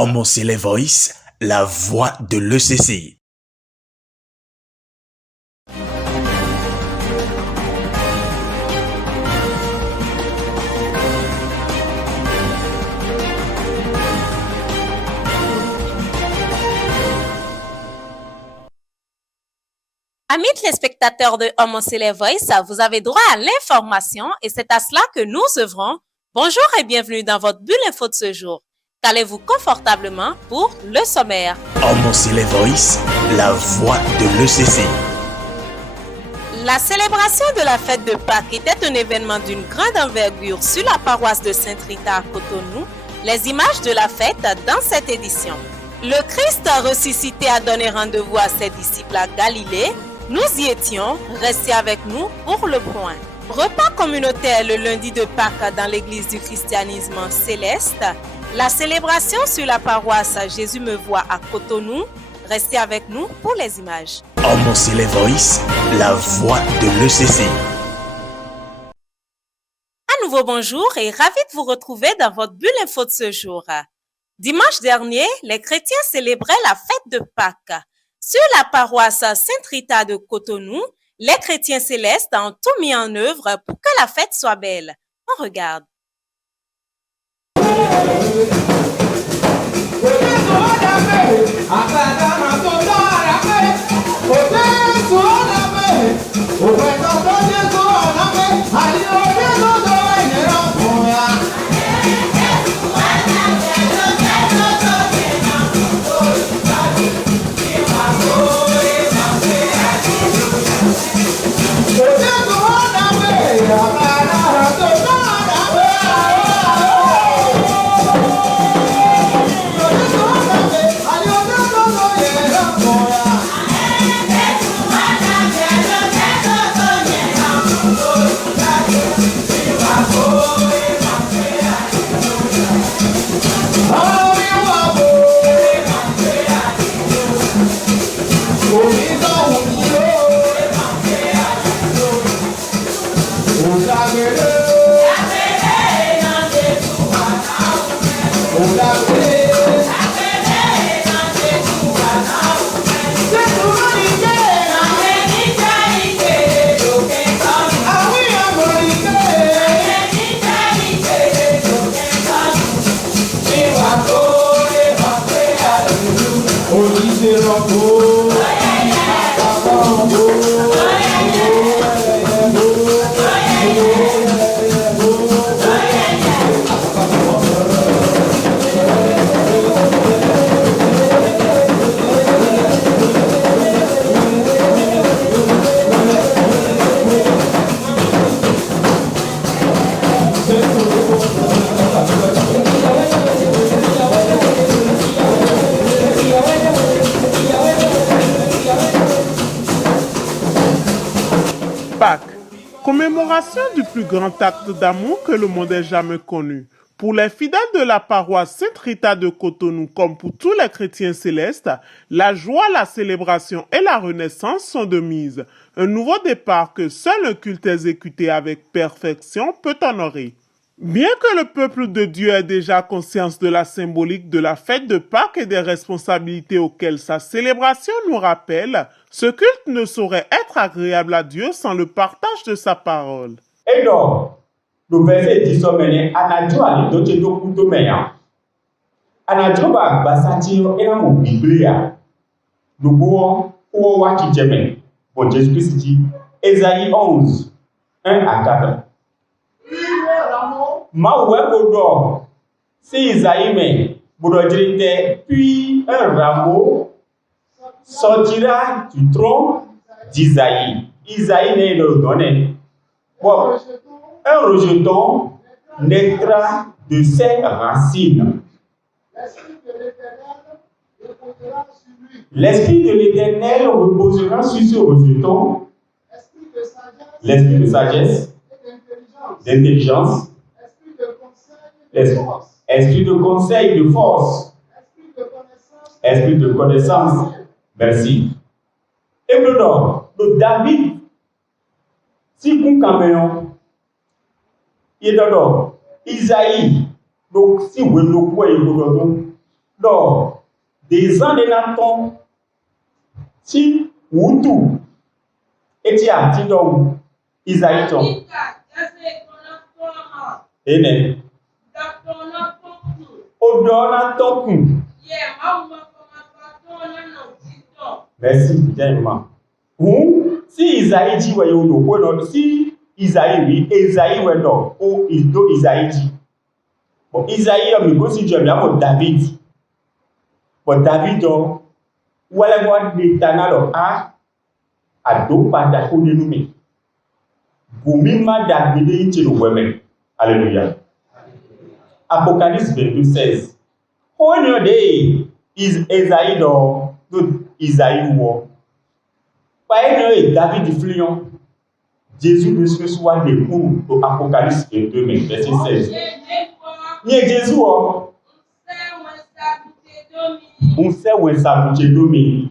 Homocele Voice, la voix de l'ECC. Amis téléspectateurs de Homocele Voice, vous avez droit à l'information et c'est à cela que nous œuvrons. Bonjour et bienvenue dans votre bulle info de ce jour. Calez-vous confortablement pour le sommaire. Homocele Voice, la voix de l'ECC. La célébration de la fête de Pâques était un événement d'une grande envergure sur la paroisse de Sainte-Rita à Cotonou. Les images de la fête dans cette édition. Le Christ ressuscité a donné rendez-vous à ses disciples à Galilée. Nous y étions, restez avec nous pour le point. Repas communautaire le lundi de Pâques dans l'église du christianisme céleste. La célébration sur la paroisse Jésus me voit à Cotonou. Restez avec nous pour les images. Homocele Voice, la voix de l'ECC. À nouveau bonjour et ravi de vous retrouver dans votre bulle info de ce jour. Dimanche dernier, les chrétiens célébraient la fête de Pâques. Sur la paroisse Sainte-Rita de Cotonou, les chrétiens célestes ont tout mis en œuvre pour que la fête soit belle. On regarde. Pâques, commémoration du plus grand acte d'amour que le monde ait jamais connu. Pour les fidèles de la paroisse Sainte-Rita de Cotonou, comme pour tous les chrétiens célestes, la joie, la célébration et la renaissance sont de mise. Un nouveau départ que seul un culte exécuté avec perfection peut honorer. Bien que le peuple de Dieu ait déjà conscience de la symbolique de la fête de Pâques et des responsabilités auxquelles sa célébration nous rappelle, ce culte ne saurait être agréable à Dieu sans le partage de sa parole. Et donc, le verset dit sommeil, anadjo ali doche do kutomeya. Anadjo ba basati et la mon Biblia. Nous pouvons voir Jemé. Bon Jésus-Christ dit, Ésaïe 11, 1 à 4. Maoué Bodo, c'est Isaïe, mais Bodo dirite, puis un rameau sortira du tronc d'Isaïe. Isaïe n'est le donné. Bon, un rejeton naîtra de ses racines. L'esprit de l'Éternel reposera sur ce rejeton. L'esprit de sagesse, d'intelligence, esprit de conseil, de force, esprit de connaissance. Merci. Et maintenant, le David, si vous caméon, il est dans Isaïe, donc si vous le croyez, Donc, des ans de Nathan, si Woutou, et tu as dit donc, Isaïe, Ene. Odona Toku. Merci, bien, si Isaïe dit, si Isaïe, oui, Isaïe, ouais, donc, ou Isaïe dit. Bon, Isaïe, mais aussi, tu as bien, David. Bon, David, donc, ou à la voix de Tanalo, à deux pas d'accord de nous. Goumima David, tu le Alléluia. Apocalypse 22, 16. On your day is Isaïe, donc, Isaïe, ou pas un David Flion. Jésus Christ soit le coup pour Apocalypse 22, verset 16. Ni Jésus, on sait où est sa bouche dominée.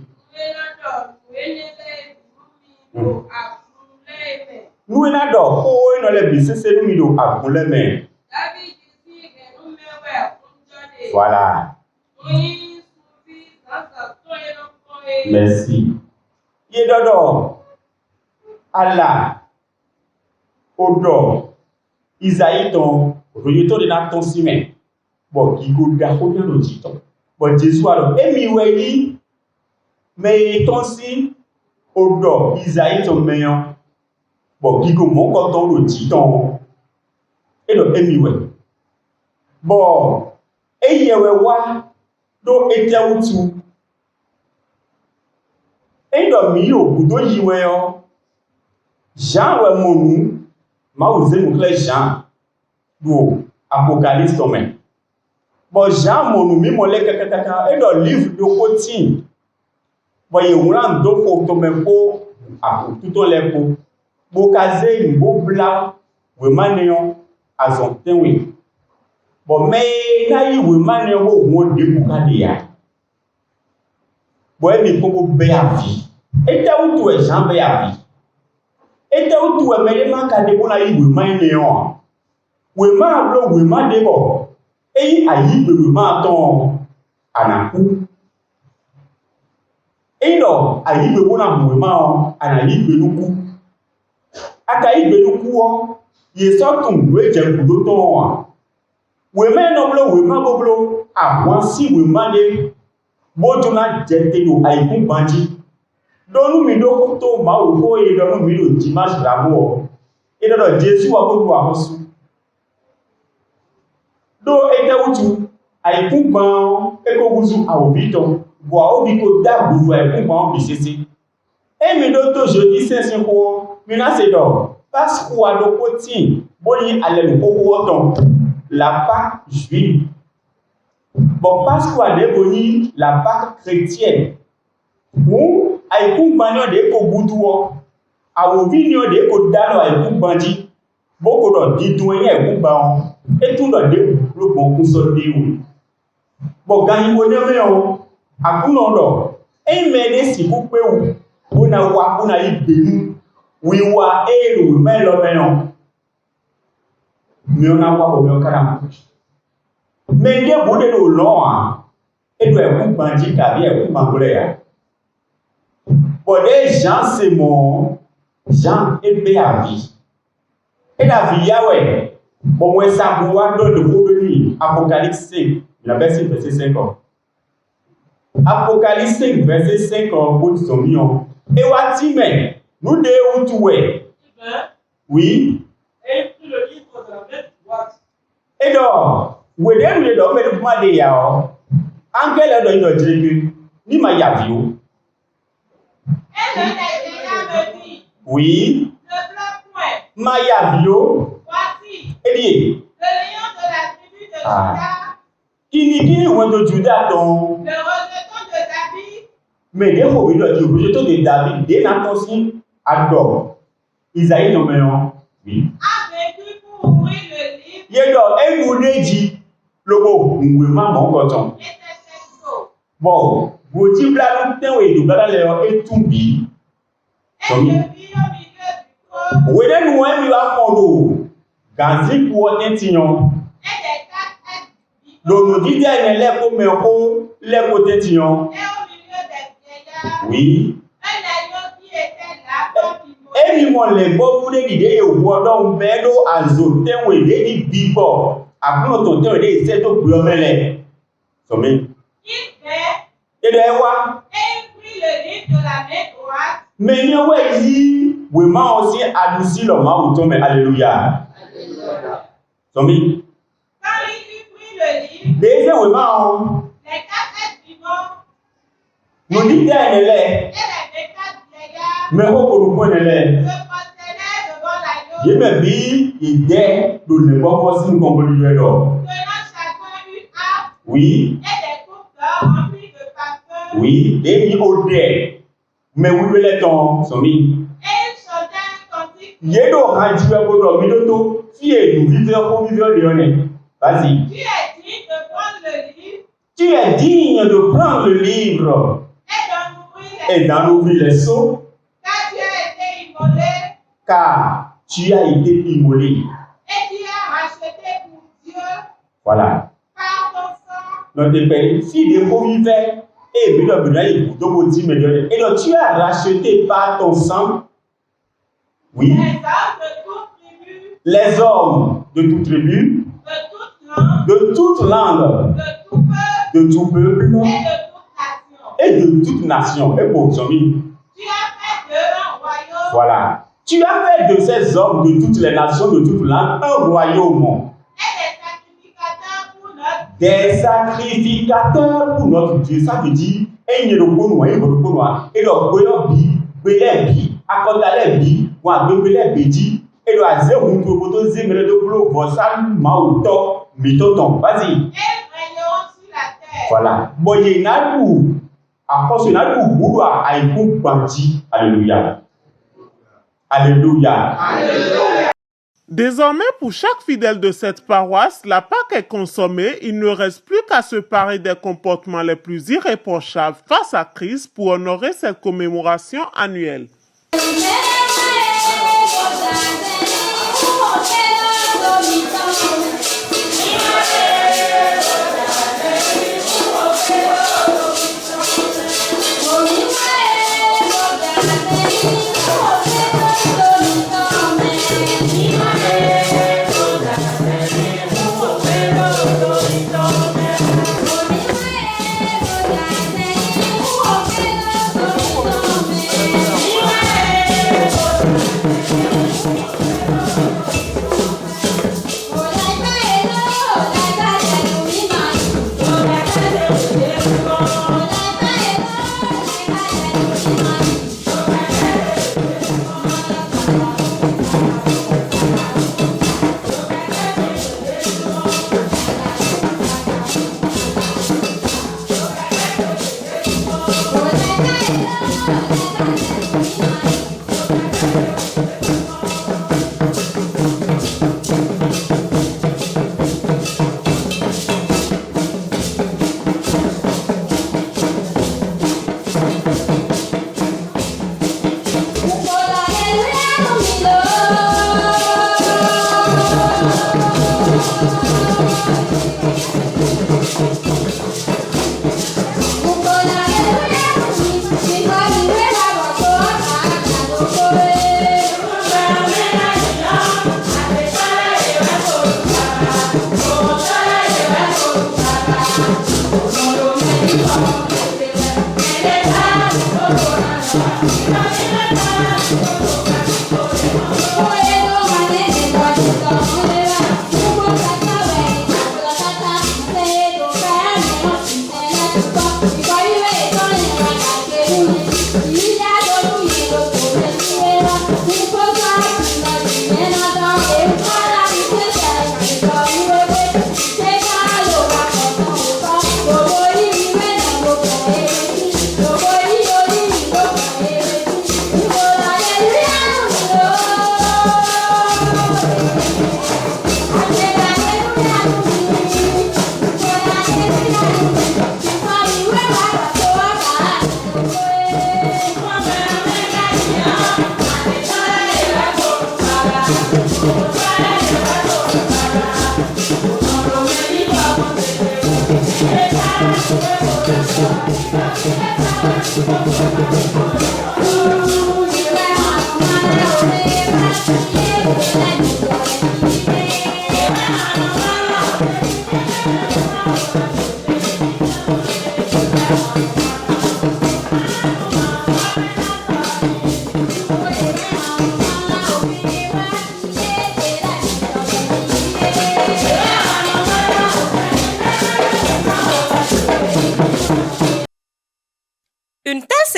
Nous, on adore, on a les blessés, c'est nous, à pour les mains. Voilà. Merci. Yédodo, Allah, Odo, Isaïe, ton, rejeton de notre simé. Bon, qui goûte d'affaire de nos titans. Bon, Jésus, alors, Emi, mais ton si, Odo, Isaïe, ton meilleur. Bon, qui goûte mon canton de titan. Et donc, Emi, bon, et yewewa, do ete utu. Et donc, mio, boudo yiweyo. Jean, ouais, mon ma osé mon clé Jean. Do, Apocalypse, tomé. Bon, Jean, mon mi, mon lé, kaka, et dans livre de côté. Voyez, on a deux photos, même pour, tout en les pour. Bokazé, une beau blanc, vraiment néon, à son temps, oui. Bon, mais, là, il vous m'a néon, au de Bukadea. Bon, mais pour béavi. Et t'as où tu es Jean béavi. Et t'as où tu es, mais les manques à des bons, là, il vous m'a néon. Oui, ma blo, oui, ma débo. Et il a eu le ma ton anakou. Et non, a eu le bon amour, a eu le loukou. A eu le loukou, il est sorti de l'oué, j'ai le coup de ton. Oui, mais non, oui, ma boblo, à moi si oui, ma dé. Bon, tu n'as jeté l'eau à y bandi. Donne-nous mi do koto ma ou et donne-nous mi do dimanche l'amour. Et dans Jésus a beaucoup à reçu. Do ete utu ay kumban e ko buzu a obito bo a obiko da buzu ay kumban bisisi e mi do to jeudi 5 ko mi na se do parce que a do koti boni ale ko ko ton la Pâque juive bon parce que a de boni la Pâque chrétienne ou ay kumban de ko butu a obinyo de ko dalo ay kumban di boko do ditu yen kumban et tout le dé le bon consolé ou bon gagne on est on a kunondo et mener si vous pouvez ou on a ibenu oui wa et le mais le menon mais on a pas comme caram mais des bon de long et doit vous bandit carrière vous mangolé bon les gens c'est mon Jean et Béavi et la vie ouais. Bon, moi, ça vous a donné de vos données. Apocalypse 5, verset 50. Apocalypse 5, verset 50, pour son million. Et voici, mais, nous devons tout. Oui. Et tout le livre de la même boîte. Et donc, vous devez nous donner le mois de yao. En quel est le Dieu? Ni ma yavio. Et le Seigneur me dit. Oui. Ne pleure point. Ma yavio. Le lion de la tribu de Juda. Qui ou de Juda donc? Le rejeton de David. Mais des fois, le rejeton de David, dès l'attention, adore. Isaïe non oui. A vécu pour ouvrir le livre. Il y a donc un mounet dit, le mot, mouvement, mon coton. Et c'est cette chose. Bon, vous dites, là, nous tenons et nous allons et tout bien. Et je vis au milieu du corps. Oui, nous avons un mot. Gazi pour un tignon. Nous dit les pour les côtés tiens. Et au milieu des vieillards, Oui. un agneau qui était là comme immolé. Et lui mon les beaux vous l'idée au bois donc medo azote ou des bibo. Après notre temps des c'est au blomele. Sommet. Il fait Et de quoi? et il prit le livre de la main droite. Mais il y a dit oui ma aussi adouci le ma ou tombe alléluia. Sommet. Quand il eut pris le livre, Des oui ma les 4 êtres vivants nous dit et les 24 vieillards mais au point de l'air. se prosternèrent devant l'agneau, Je me dis, il est de l'époque aussi comme le d'or. tenant chacun une harpe Oui, et des coupes d'or remplies de parfums. oui, et il au dé. Mais oui, les temps sont mis. Et il chantait un cantique. Il est au radio pour dormir de tout. Qui est nous vivons pour vivre de vas-y. Tu es digne de prendre le livre Tu es digne de prendre le livre et d'en ouvrir les et d'en ouvrir les seaux, car tu as été immolé car tu as été immolé. et tu as racheté pour Dieu Voilà. par ton sang Notre Père, si des beaux vivants, et bien, et donc tu as racheté par ton sang, oui, les hommes de toute tribu, les hommes de toute tribu, de toute langue, de toute langue, de tout de tout peuple peuple et de toute nation. et de toute nation. Et pour Zomi, Tu as fait d'eux un royaume voilà. Tu as fait de ces hommes de toutes les nations, de toutes langues, un royaume. et des sacrificateurs pour notre Des sacrificateurs pour notre Dieu. Ça veut dire, et le connois, et le connois, et le boyo bi, belé bi, akotale bi, ou a belé bedi, et le azé ou tout zimele de boulot, vossal, maouto, mitoton. Vas-y. et régneront sur la terre. Voilà. Boye nakou, apos nakou, boulwa, aïkou, bandi. Alléluia. Alléluia. Désormais, pour chaque fidèle de cette paroisse, la Pâque est consommée. Il ne reste plus qu'à se parer des comportements les plus irréprochables face à Christ pour honorer cette commémoration annuelle.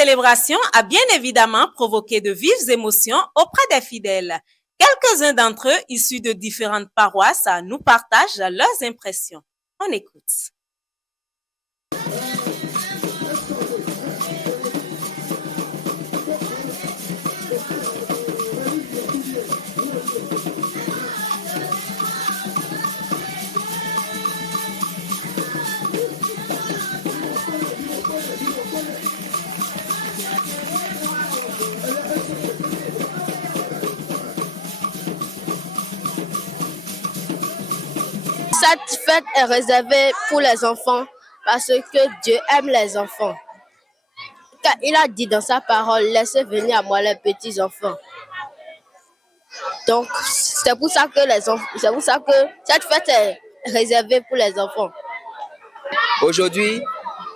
célébration a bien évidemment provoqué de vives émotions auprès des fidèles. Quelques-uns d'entre eux, issus de différentes paroisses, nous partagent leurs impressions. On écoute. Cette fête est réservée pour les enfants parce que Dieu aime les enfants. Car il a dit dans sa parole, laissez venir à moi les petits enfants. Donc, c'est pour ça que cette fête est réservée pour les enfants. Aujourd'hui,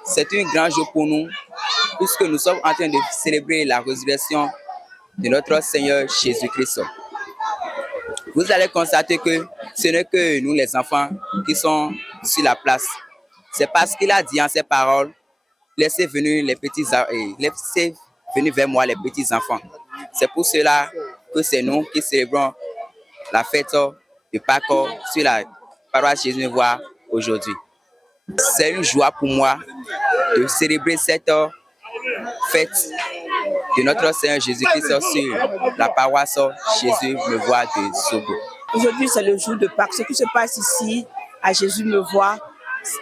c'est un grand jour pour nous, puisque nous sommes en train de célébrer la résurrection de notre Seigneur Jésus-Christ. Vous allez constater que ce n'est que nous, les enfants, qui sommes sur la place. C'est parce qu'il a dit en ses paroles, laissez venir vers moi les petits enfants. C'est pour cela que c'est nous qui célébrons la fête de Pâques sur la paroisse Jésus-Voix aujourd'hui. C'est une joie pour moi de célébrer cette fête de notre Seigneur Jésus-Christ sur la paroisse Jésus-me-voix de Sobo. Aujourd'hui, c'est le jour de Pâques. Ce qui se passe ici, à Jésus-me-voix,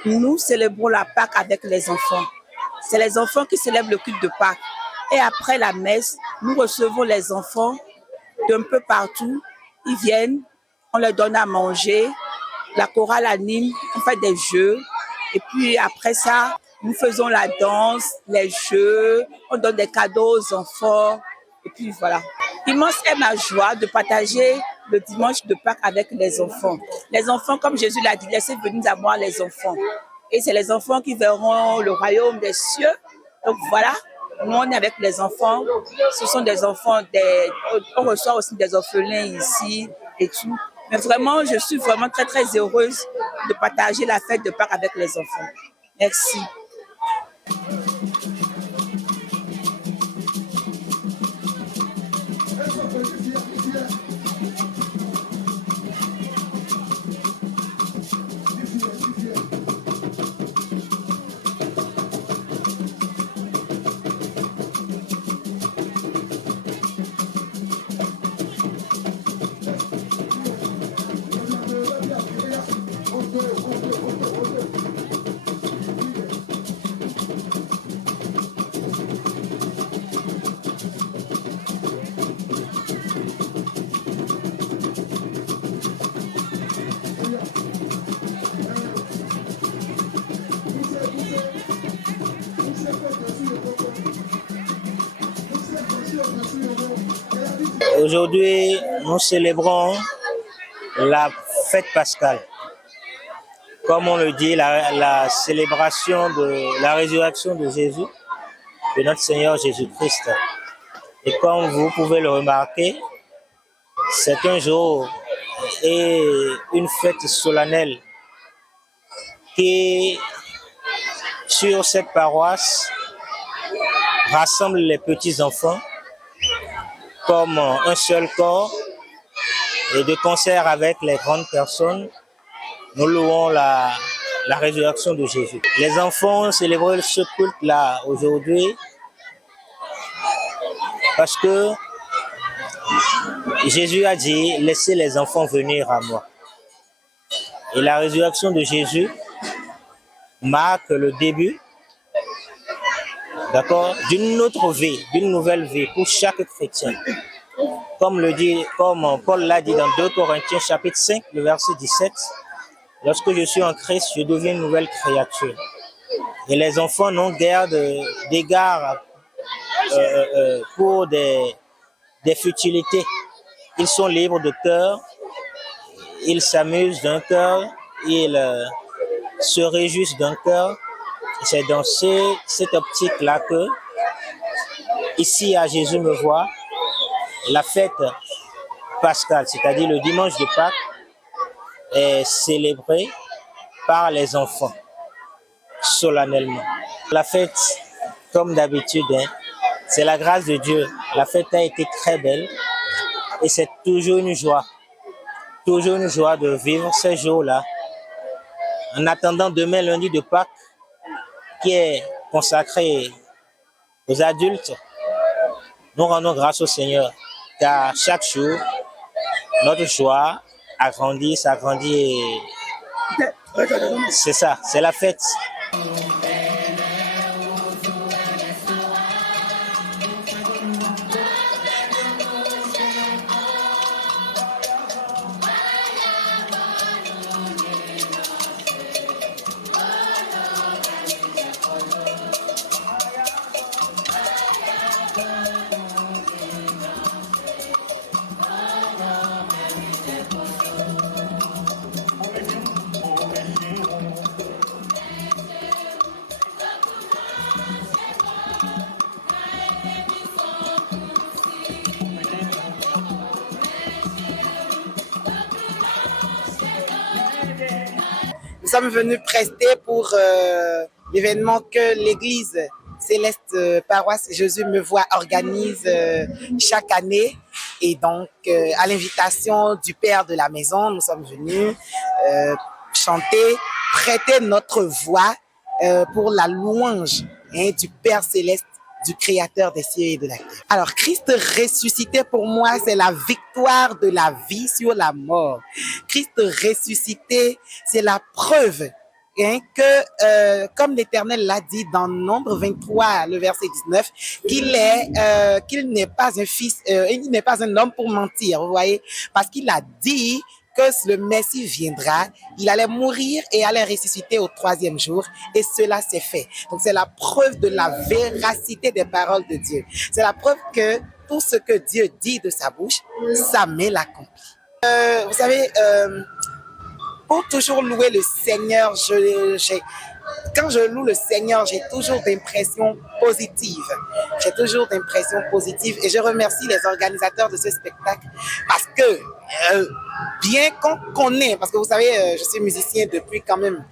nous célébrons la Pâques avec les enfants. C'est les enfants qui célèbrent le culte de Pâques. Et après la messe, nous recevons les enfants d'un peu partout. Ils viennent, on leur donne à manger. La chorale anime, on fait des jeux. Et puis après ça, nous faisons la danse, les jeux, on donne des cadeaux aux enfants. Et puis voilà. Immense est ma joie de partager le dimanche de Pâques avec les enfants. Les enfants, comme Jésus l'a dit, laissez venir à moi les enfants. Et c'est les enfants qui verront le royaume des cieux. Donc voilà, nous on est avec les enfants. Ce sont des enfants, on reçoit aussi des orphelins ici et tout. Mais vraiment, je suis vraiment très très heureuse de partager la fête de Pâques avec les enfants. Merci. Aujourd'hui, nous célébrons la fête pascale. Comme on le dit, la célébration de la résurrection de Jésus, de notre Seigneur Jésus-Christ. Et comme vous pouvez le remarquer, c'est un jour et une fête solennelle qui, sur cette paroisse, rassemble les petits-enfants comme un seul corps et de concert avec les grandes personnes, nous louons la résurrection de Jésus. Les enfants célèbrent ce culte-là aujourd'hui parce que Jésus a dit « Laissez les enfants venir à moi ». Et la résurrection de Jésus marque le début, d'accord, d'une autre vie, d'une nouvelle vie pour chaque chrétien. Comme Paul l'a dit dans 2 Corinthiens chapitre 5, le verset 17, « Lorsque je suis en Christ, je deviens une nouvelle créature. » Et les enfants n'ont guère d'égard pour des futilités. Ils sont libres de cœur, ils s'amusent d'un cœur, ils se réjouissent d'un cœur. C'est dans cette optique-là que, ici à Jésus-me-voix, la fête pascale, c'est-à-dire le dimanche de Pâques, est célébrée par les enfants, solennellement. La fête, comme d'habitude, C'est la grâce de Dieu. La fête a été très belle et c'est toujours une joie de vivre ces jours-là. En attendant demain, lundi de Pâques, qui est consacré aux adultes, nous rendons grâce au Seigneur, car chaque jour, notre joie s'agrandit et c'est ça, c'est la fête. Nous sommes venus prester pour l'événement que l'église Céleste Paroisse Jésus me voit organise chaque année. Et donc, à l'invitation du père de la maison, nous sommes venus chanter, prêter notre voix pour la louange du Père Céleste, du Créateur des cieux et de la terre. Alors, Christ ressuscité, pour moi, c'est la victoire de la vie sur la mort. Christ ressuscité, c'est la preuve que, comme l'Éternel l'a dit dans Nombre 23, le verset 19, qu'il n'est pas un fils, il n'est pas un homme pour mentir, vous voyez, parce qu'il a dit que le Messie viendra, il allait mourir et allait ressusciter au 3e jour, et cela s'est fait. Donc c'est la preuve de la véracité des paroles de Dieu. C'est la preuve que tout ce que Dieu dit de sa bouche, sa main l'accomplit. Vous savez, pour toujours louer le Seigneur, quand je loue le Seigneur, j'ai toujours d'impressions positives. J'ai toujours d'impressions positives et je remercie les organisateurs de ce spectacle parce que bien qu'on connaît, parce que vous savez, je suis musicien depuis quand même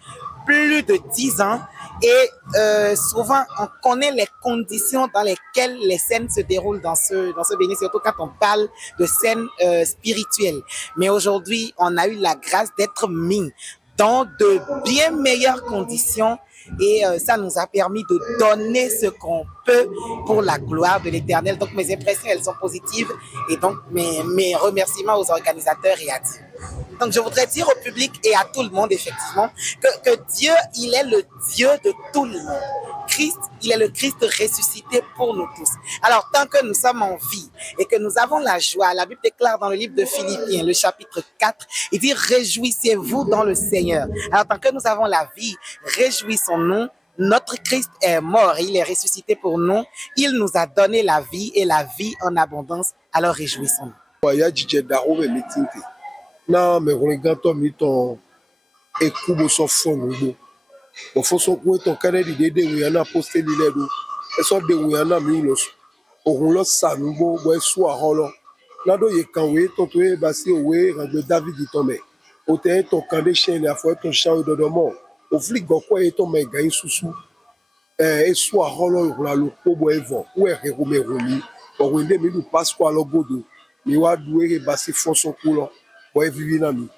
plus de 10 ans et souvent on connaît les conditions dans lesquelles les scènes se déroulent dans ce béni, surtout quand on parle de scènes spirituelles. Mais aujourd'hui, on a eu la grâce d'être mis dans de bien meilleures conditions et ça nous a permis de donner ce qu'on peut pour la gloire de l'Éternel. Donc mes impressions, elles sont positives et donc mes remerciements aux organisateurs et à Dieu. Donc je voudrais dire au public et à tout le monde effectivement que Dieu, il est le Dieu de tout le monde. Christ, il est le Christ ressuscité pour nous tous. Alors tant que nous sommes en vie et que nous avons la joie, la Bible déclare dans le livre de Philippiens, le chapitre 4, il dit « Réjouissez-vous dans le Seigneur ». Alors tant que nous avons la vie, réjouissons-nous. Notre Christ est mort et il est ressuscité pour nous. Il nous a donné la vie et la vie en abondance. Alors réjouissons-nous. Na me reganto mi ton ekubo so fonu bo o fo so ko ton kare di dede wi na poster li ledo e so de wi na mi lo ohun lo sanu bo bo e su aholo na do ye kan we ton to e ba si owe ragbe David ton me o te ton kan de chen la fo ton chan do do mo o fli go ko e ton me ga isusu e su aholo la lo ko bo e vo o e re ko me romi o wende mi du pasqua lo godo mi wa duwe e ba si fo so ko lo boy vivi na mi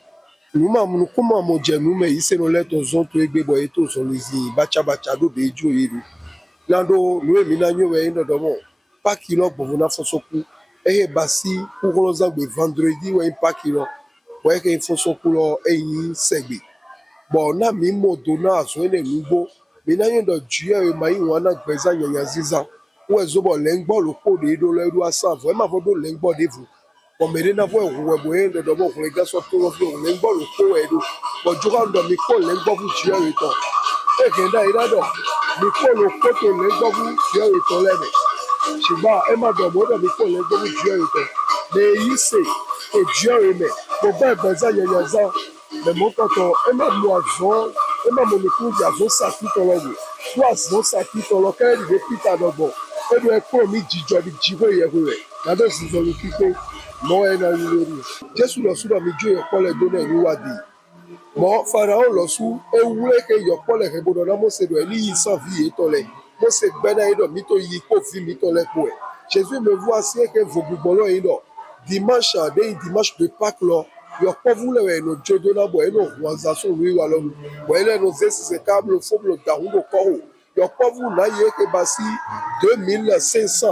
numa munu kuma mo je nume ise no leto zon to egbe boy to so lizi bacha do be ju yiru nando nu mi na nyo we ndo do mo pa kilo bo na fo so ku e basi ku ko za gbe vendredi we pa kilo boy ke fo so ku lo eyin segbe bo na mi mo do na so ene nubo mi na yin do ju e mai won na gbeza yanya ziza wo ezobo lengbo lo ko de do le ru asan vo e ma fo do lengbo de vu Omere na vo ewu ebo e de dobo kun ga so to lo fi o le ngbo lo ko e do bo juga ndo mi ko le ngbo fu ji e to e ke da ira do mi ko lo ko to le ngbo fu ji e to le me shiba e ma do mo do mi ko le ngbo fu ji e to de yi se e ji e me bo ba ba za ya za me mo ko to e ma mo azo e ma mo mi ku ja zo sa ki to lo wo wa zo sa ki to lo ke de pita do bo e do e ko mi jijo di jiwe ye we na do si zo lo ki pe mo ena wuri Jesu lo su do mi ju e pole do na ri wa di mo Farao lo su e wure ke yo pole ke bodo na mo se do e ni san vi e to le Moi, c'est Bena Ido, Mito Yiko, Mito Lekwe. Jésus me voit ainsi que vous boulons Ido. Dimanche, dimanche de Pâques, là, il y a pas voulu nos Dieu de la boue, nos roisation, lui, alors, voyez, nos câbles, le faux, le tarou, le corps. Il y a pas voulu, là, il y a que Bassi 2500.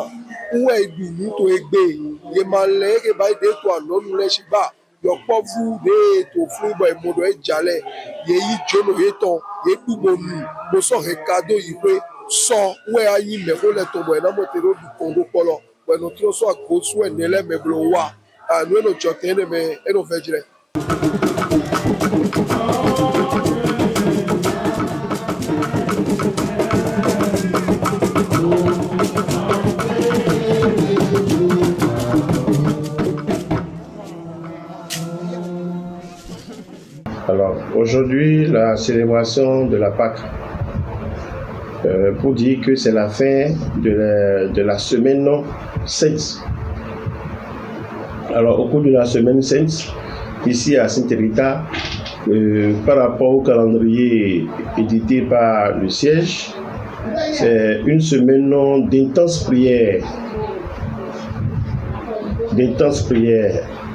Où est du Mito Egbe? Il y a malé, que Baï de toi, non, nous les chiba. Il y a pas voulu, de ton flou, bah, il y a Jalé, il y a eu John, il y a ton, il y a tout bon, nous sommes cadeau, il peut. Sọ wẹ́ ayé mẹ́kọ́ lẹ́tọ̀ bọ̀ ẹ̀nà mọ̀tẹ́rọ̀ du kọ̀ǹdó kpọ́lọ̀ wẹ́nu tí ó sọ àgọ́sù ẹ̀ nílẹ̀ mẹ́bìlẹ̀ wá àánú ẹ̀nà tsọ̀tẹ́ ẹ̀nà mẹ́ ẹ̀nà fẹ́ jìrẹ̀. Alors, aujourd'hui, la célébration de la Pâque, pour dire que c'est la fin de la semaine sainte. Alors, au cours de la semaine sainte, ici à Sainte-Rita, par rapport au calendrier édité par le siège, c'est une semaine d'intenses prières.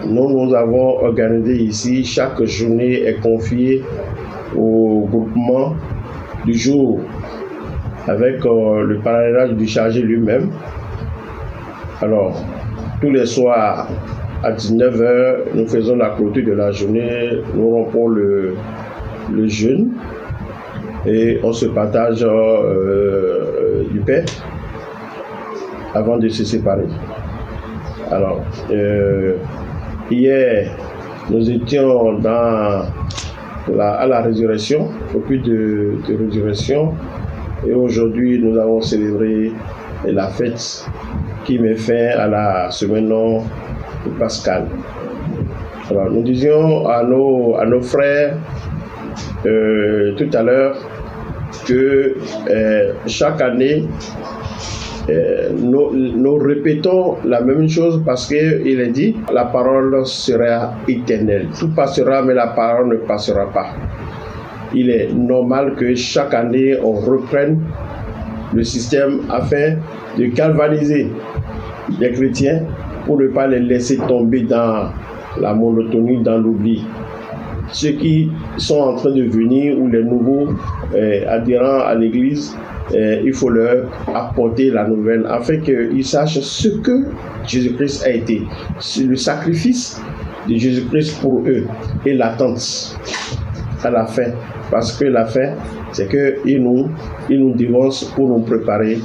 Nous avons organisé ici, chaque journée est confiée au groupement du jour avec le parrainage du chargé lui-même. Alors, tous les soirs à 19h, nous faisons la clôture de la journée, nous rompons le jeûne et on se partage du pain avant de se séparer. Alors, hier, nous étions à la résurrection, au culte de résurrection. Et aujourd'hui, nous avons célébré la fête qui met fin à la semaine pascale. Alors, nous disions à nos frères tout à l'heure que chaque année, nous répétons la même chose parce qu'il est dit la parole sera éternelle. Tout passera, mais la parole ne passera pas. Il est normal que chaque année, on reprenne le système afin de galvaniser les chrétiens pour ne pas les laisser tomber dans la monotonie, dans l'oubli. Ceux qui sont en train de venir ou les nouveaux adhérents à l'Église, il faut leur apporter la nouvelle afin qu'ils sachent ce que Jésus-Christ a été, le sacrifice de Jésus-Christ pour eux et l'attente à la fin. Parce que la fin, c'est qu'il nous dévance pour nous préparer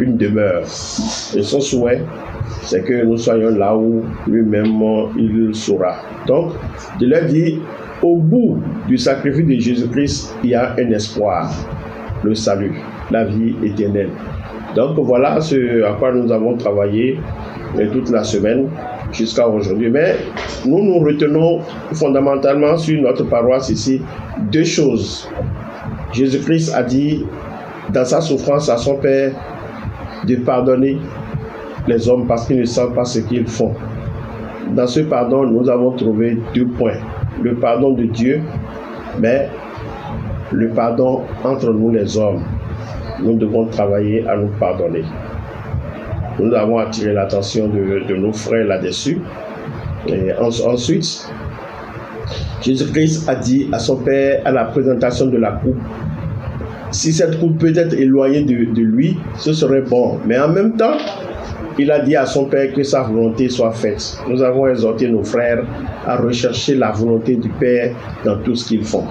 une demeure. Et son souhait, c'est que nous soyons là où lui-même il sera. Donc, je leur dis, au bout du sacrifice de Jésus-Christ, il y a un espoir, le salut, la vie éternelle. Donc voilà ce à quoi nous avons travaillé toute la semaine jusqu'à aujourd'hui. Mais nous retenons fondamentalement sur notre paroisse ici deux choses. Jésus-Christ a dit dans sa souffrance à son Père de pardonner les hommes parce qu'ils ne savent pas ce qu'ils font. Dans ce pardon, nous avons trouvé deux points. Le pardon de Dieu, mais le pardon entre nous les hommes. Nous devons travailler à nous pardonner. Nous avons attiré l'attention de nos frères là-dessus. Et ensuite, Jésus-Christ a dit à son Père à la présentation de la coupe, si cette coupe peut être éloignée de lui, ce serait bon. Mais en même temps, il a dit à son Père que sa volonté soit faite. Nous avons exhorté nos frères à rechercher la volonté du Père dans tout ce qu'ils font.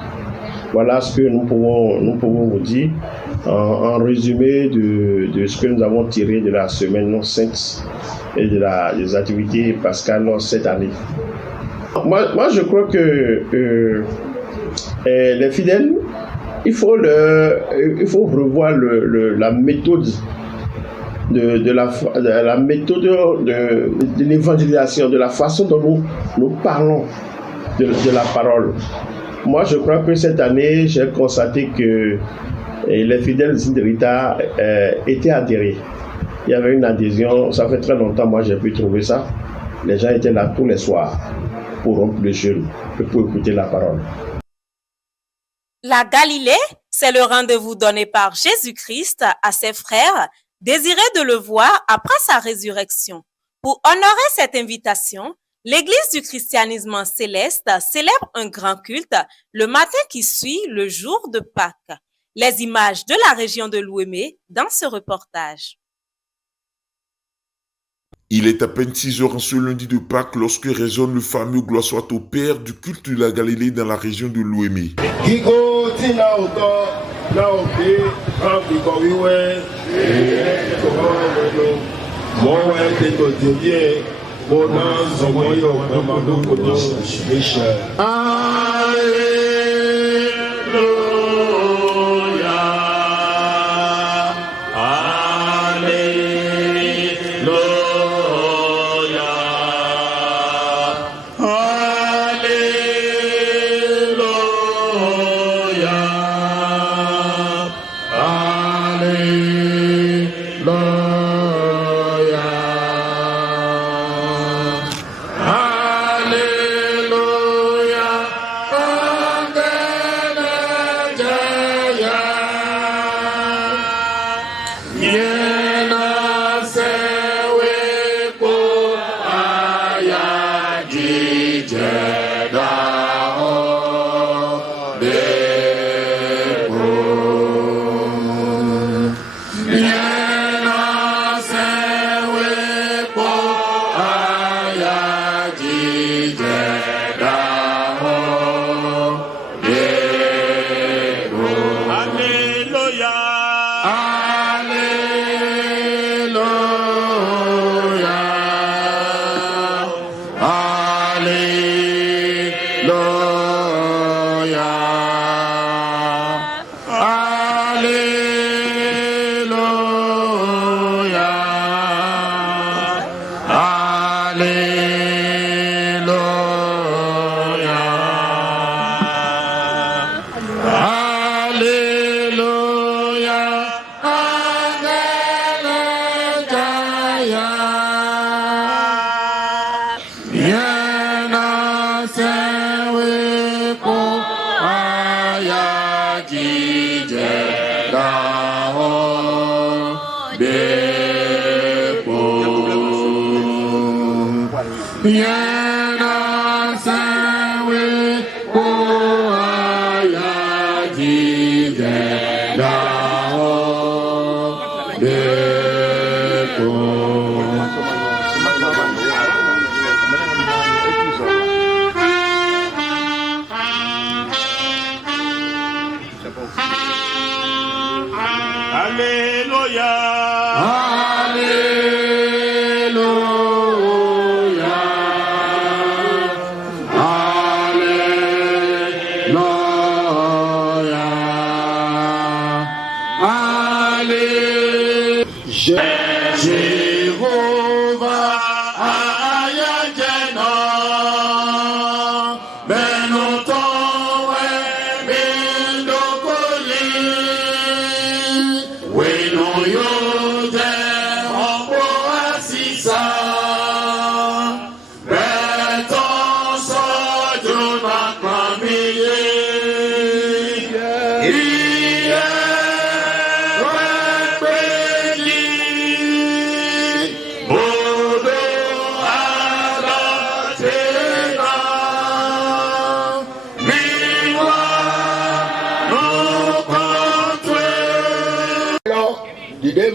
Voilà ce que nous pouvons vous dire en résumé de ce que nous avons tiré de la semaine sainte et des activités pascales cette année. Moi je crois que les fidèles, il faut revoir la méthode de l'évangélisation, de la façon dont nous parlons de la parole. Moi, je crois que cette année, j'ai constaté que les fidèles de Sainte-Rita étaient adhérés. Il y avait une adhésion, ça fait très longtemps, moi j'ai pu trouver ça. Les gens étaient là tous les soirs pour rompre le jeûne et pour écouter la parole. La Galilée, C'est le rendez-vous donné par Jésus-Christ à ses frères, désirés de le voir après sa résurrection. Pour honorer cette invitation, l'Église du christianisme céleste célèbre un grand culte le matin qui suit le jour de Pâques. Les images de la région de Louémé dans ce reportage. Il est à peine 6 heures en ce lundi de Pâques lorsque résonne le fameux Gloire soit au Père du culte de la Galilée dans la région de Louémé.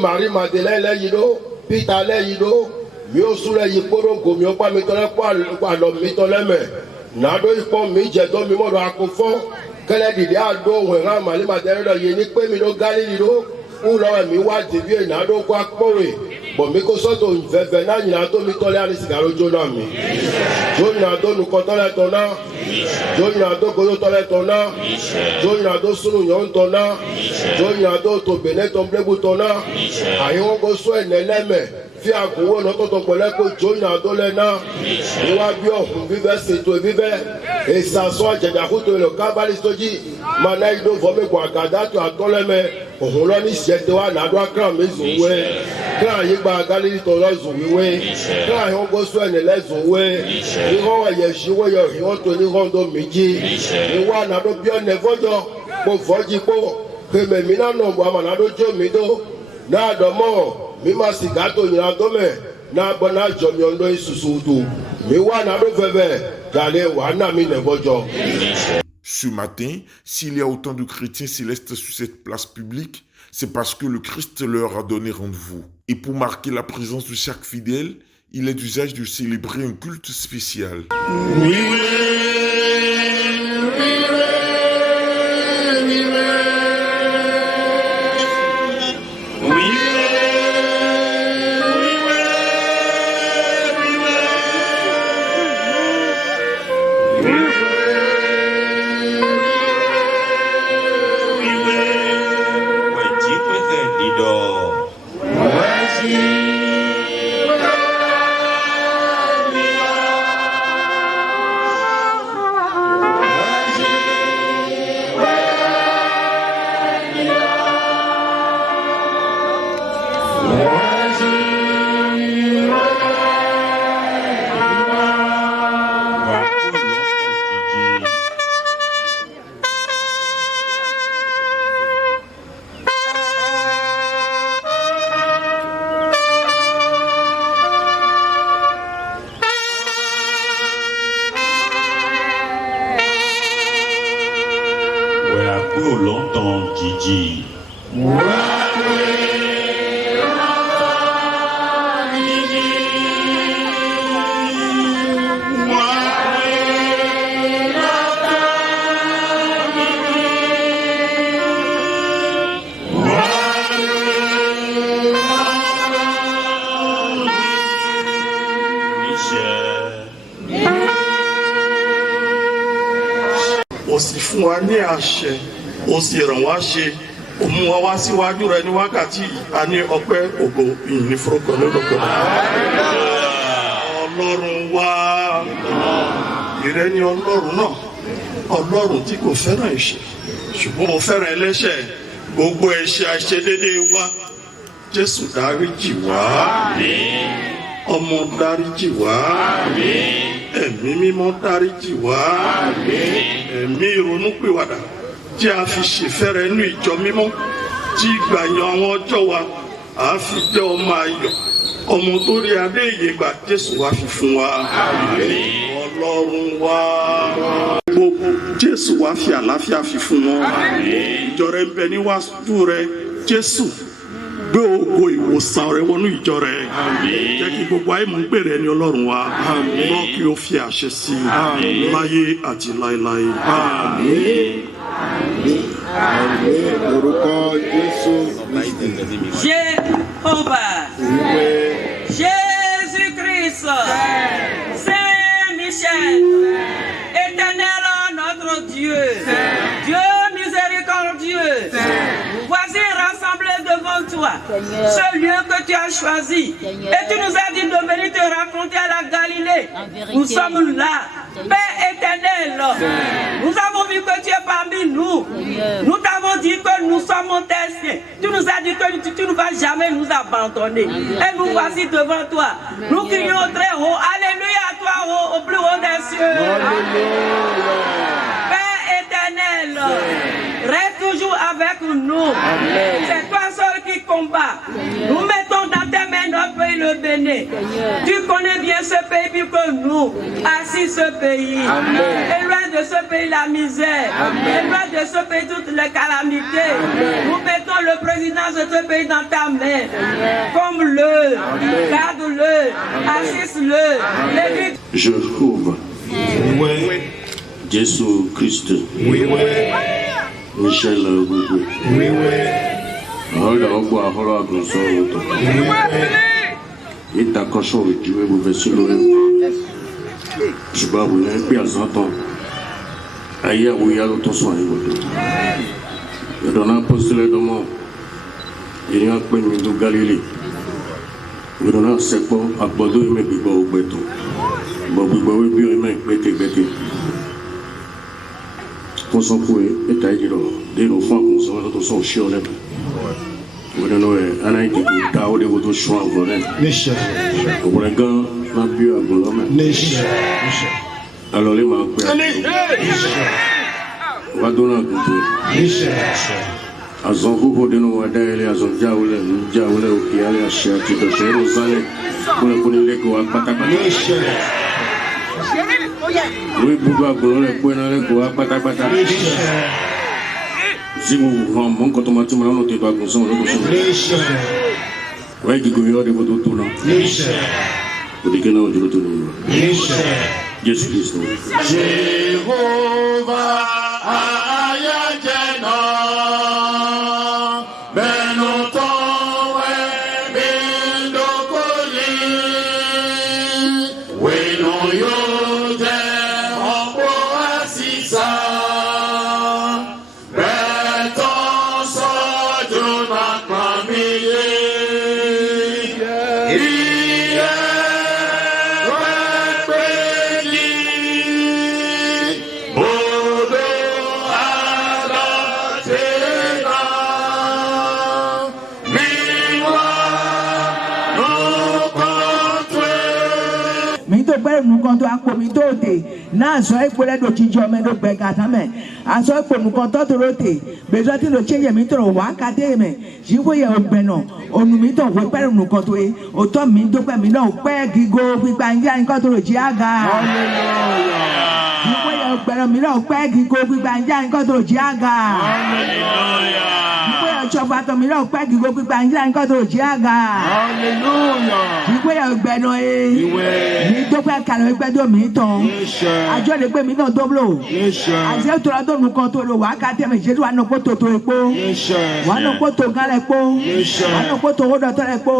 Marie-Madeleine le yido, Peter le yido, mio sule yiporo go mio pa mi tole kwa lo mi tole me. Na do ipo mi je do mi mo do akofo. Kele dide ado we ran Marie-Madeleine lo ye ni pe mi do Galilee do. U lo mi wa divie na do kwa powe. Bo mi ko so to veve na nyina to mi tole ani sigaro jona mi. Jona do nu ko tole tona. Jona do go tole tona. Jona do sunu nyon tona. Jona do to bene tomble butona. Ayi won go so eneleme. Fi agunwo no to pole ko Jona do le na. Ni wa bi ohun bibe se to bibe. E sa so ajeja ko to lo kabali soji. Mana ido vo me kwa kada to atoleme. Ohun lo ni se te wa na do akran mezuwe. Kran yi gba Galilee to lo zuwiwe. Kran yi won go so enele zuwe. Ni ho wa ye shiwo yo hi won to ni rondo meji. Ni wa na do bi one vojo. Mo voji po que me mina no bo amanado jo mi do na domo mi ma sigato nya gome na bona jo mi ondo isusu do mi wa na do febe jale wa na mi ne bojo. Ce matin, s'il y a autant de chrétiens célestes sur cette place publique, c'est parce que le Christ leur a donné rendez-vous. Et pour marquer la présence de chaque fidèle, il est d'usage de célébrer un culte spécial. longtemps, Gigi. Ó sì fún wa ní àṣẹ, ó sì ràn wá ṣe, ó mú wa wá síwájú rẹ̀ ní wákàtí a ní ọpẹ́ ògo ìyìn ní forúkọ lórúkọ. Ọlọ́run wa, ìrẹ ni Ọlọ́run náà, Ọlọ́run tí kò fẹ́ràn ẹ̀ṣẹ̀, ṣùgbọ́n ó fẹ́ràn ẹlẹ́ṣẹ̀, gbogbo ẹ̀ṣẹ̀ àìṣedéédéé wa, Jésù dáríjì wá, ọmọ dáríjì wá, ẹ̀mí mímọ́ dáríjì wá, ẹ̀mí ìrònúpìwàdà tí a fi ṣèfẹ́rẹ̀ inú ìjọ mímọ́ tí gbàyàn àwọn ọjọ́ wa a fi jẹ́ ọmọ ayọ̀ ọmọ tó rí adé ìyè gbà Jésù wá fi fún wa Ọlọ́run wa gbogbo Jésù wá fi àlàáfíà fi fún wọn ìjọ rẹ̀ ń bẹ níwájú rẹ̀ Jésù gbé ògo ìwòsàn rẹ̀ wọnú ìjọ rẹ̀ jẹ́ kí gbogbo ayé mọ̀ ń pèrè ẹni Ọlọ́run wa lọ́ kí ó fi àṣẹ sí i láyé àti láéláé. Orúkọ Jésù. Jéhovah, Jésus-Christ, Saint Michel, Éternel notre Dieu, Dieu miséricordieux, nous voici rassemblés devant toi, ce lieu que tu as choisi, et tu nous as dit de venir te raconter à la Galilée. Nous sommes là. Père éternel, nous avons vu que tu es parmi nous. Nous t'avons dit que nous sommes tes siens. Tu nous as dit que tu ne vas jamais nous abandonner. Et nous voici devant toi. Nous crions très haut. Alléluia à toi, au plus haut des cieux. Père éternel, reste toujours avec nous. C'est toi seul qui combat. Nous mettons dans tes mains notre pays le béni. Tu connais bien ce pays plus que nous. Assis ce pays. Éloigne de ce pays la misère. Éloigne de ce pays toutes les calamités. Nous mettons le président de ce pays dans ta main. Comme-le, garde-le, assiste-le. Je trouve Jésus Christ. Michel Gougou. Je vais vous dire que aïe, oui, à l'autre soin. Je donne un postulat de moi. Il y a un peu de Galilée. Je donne un second à Bordeaux et mes bibos au béton. Bobo, bien, mais bêté. Pour son pouet, et à dire, dès nos femmes, nous sommes dans son chien. Vous donnez un aïe qui t'a de votre choix. Vous voulez un gars, ma bio à Bolome. Alors les marques. Va donner un coup. Azongo de no wadele azonjaule njaule ukiale ashati to shero zale kule kunile kwa patapata oui buga gole kwena le kwa patapata zimu ho mon ko tomati mo no te ba ko so lo ko so ouais qui gouverne de votre tournant vous dites que non je le tourne Jésus Christ Jehovah ayajena benotowe bindokoli weno yote ombo asisa beton sojuna kwamiye iye wepeli bodo adatena miwa nukontwe mi to gbẹrẹ nùkan tó akpo mi tó tè náà sọ èkó lẹdọ jíjọ mẹ ló gbẹ gàtà mẹ àsọ èkó nùkan tó tó tè bẹsọ tí ló tse yẹ mi tọrọ wá kàdé mẹ jíwó yẹ ọgbẹ nọ ònù mi tọ wọ gbẹrẹ nùkan tó yẹ òtọ mi tó pẹ mi náà pẹ gígo gbígbà ń yá nǹkan tó lò jí àgà jíwó yẹ ọgbẹrẹ mi náà pẹ gígo gbígbà ń yá nǹkan tó lò jí àgà jíwó yẹ ọtsọfọ àtọ mi náà pẹ gígo gbígbà ń yá nǹkan tó lò jí àgà jíwó yẹ ọgbẹ náà yẹ mi tó pẹ kàlọ ẹgbẹdọ mi tán àjọ lè gbé mi náà dóblo àti ètò ọdún nìkan tó lò wá ká tẹ̀mẹ̀ jésù wà nù kó tó epo wà nù kó tó gán epo wà nù kó tó owó dọ̀tọ̀ epo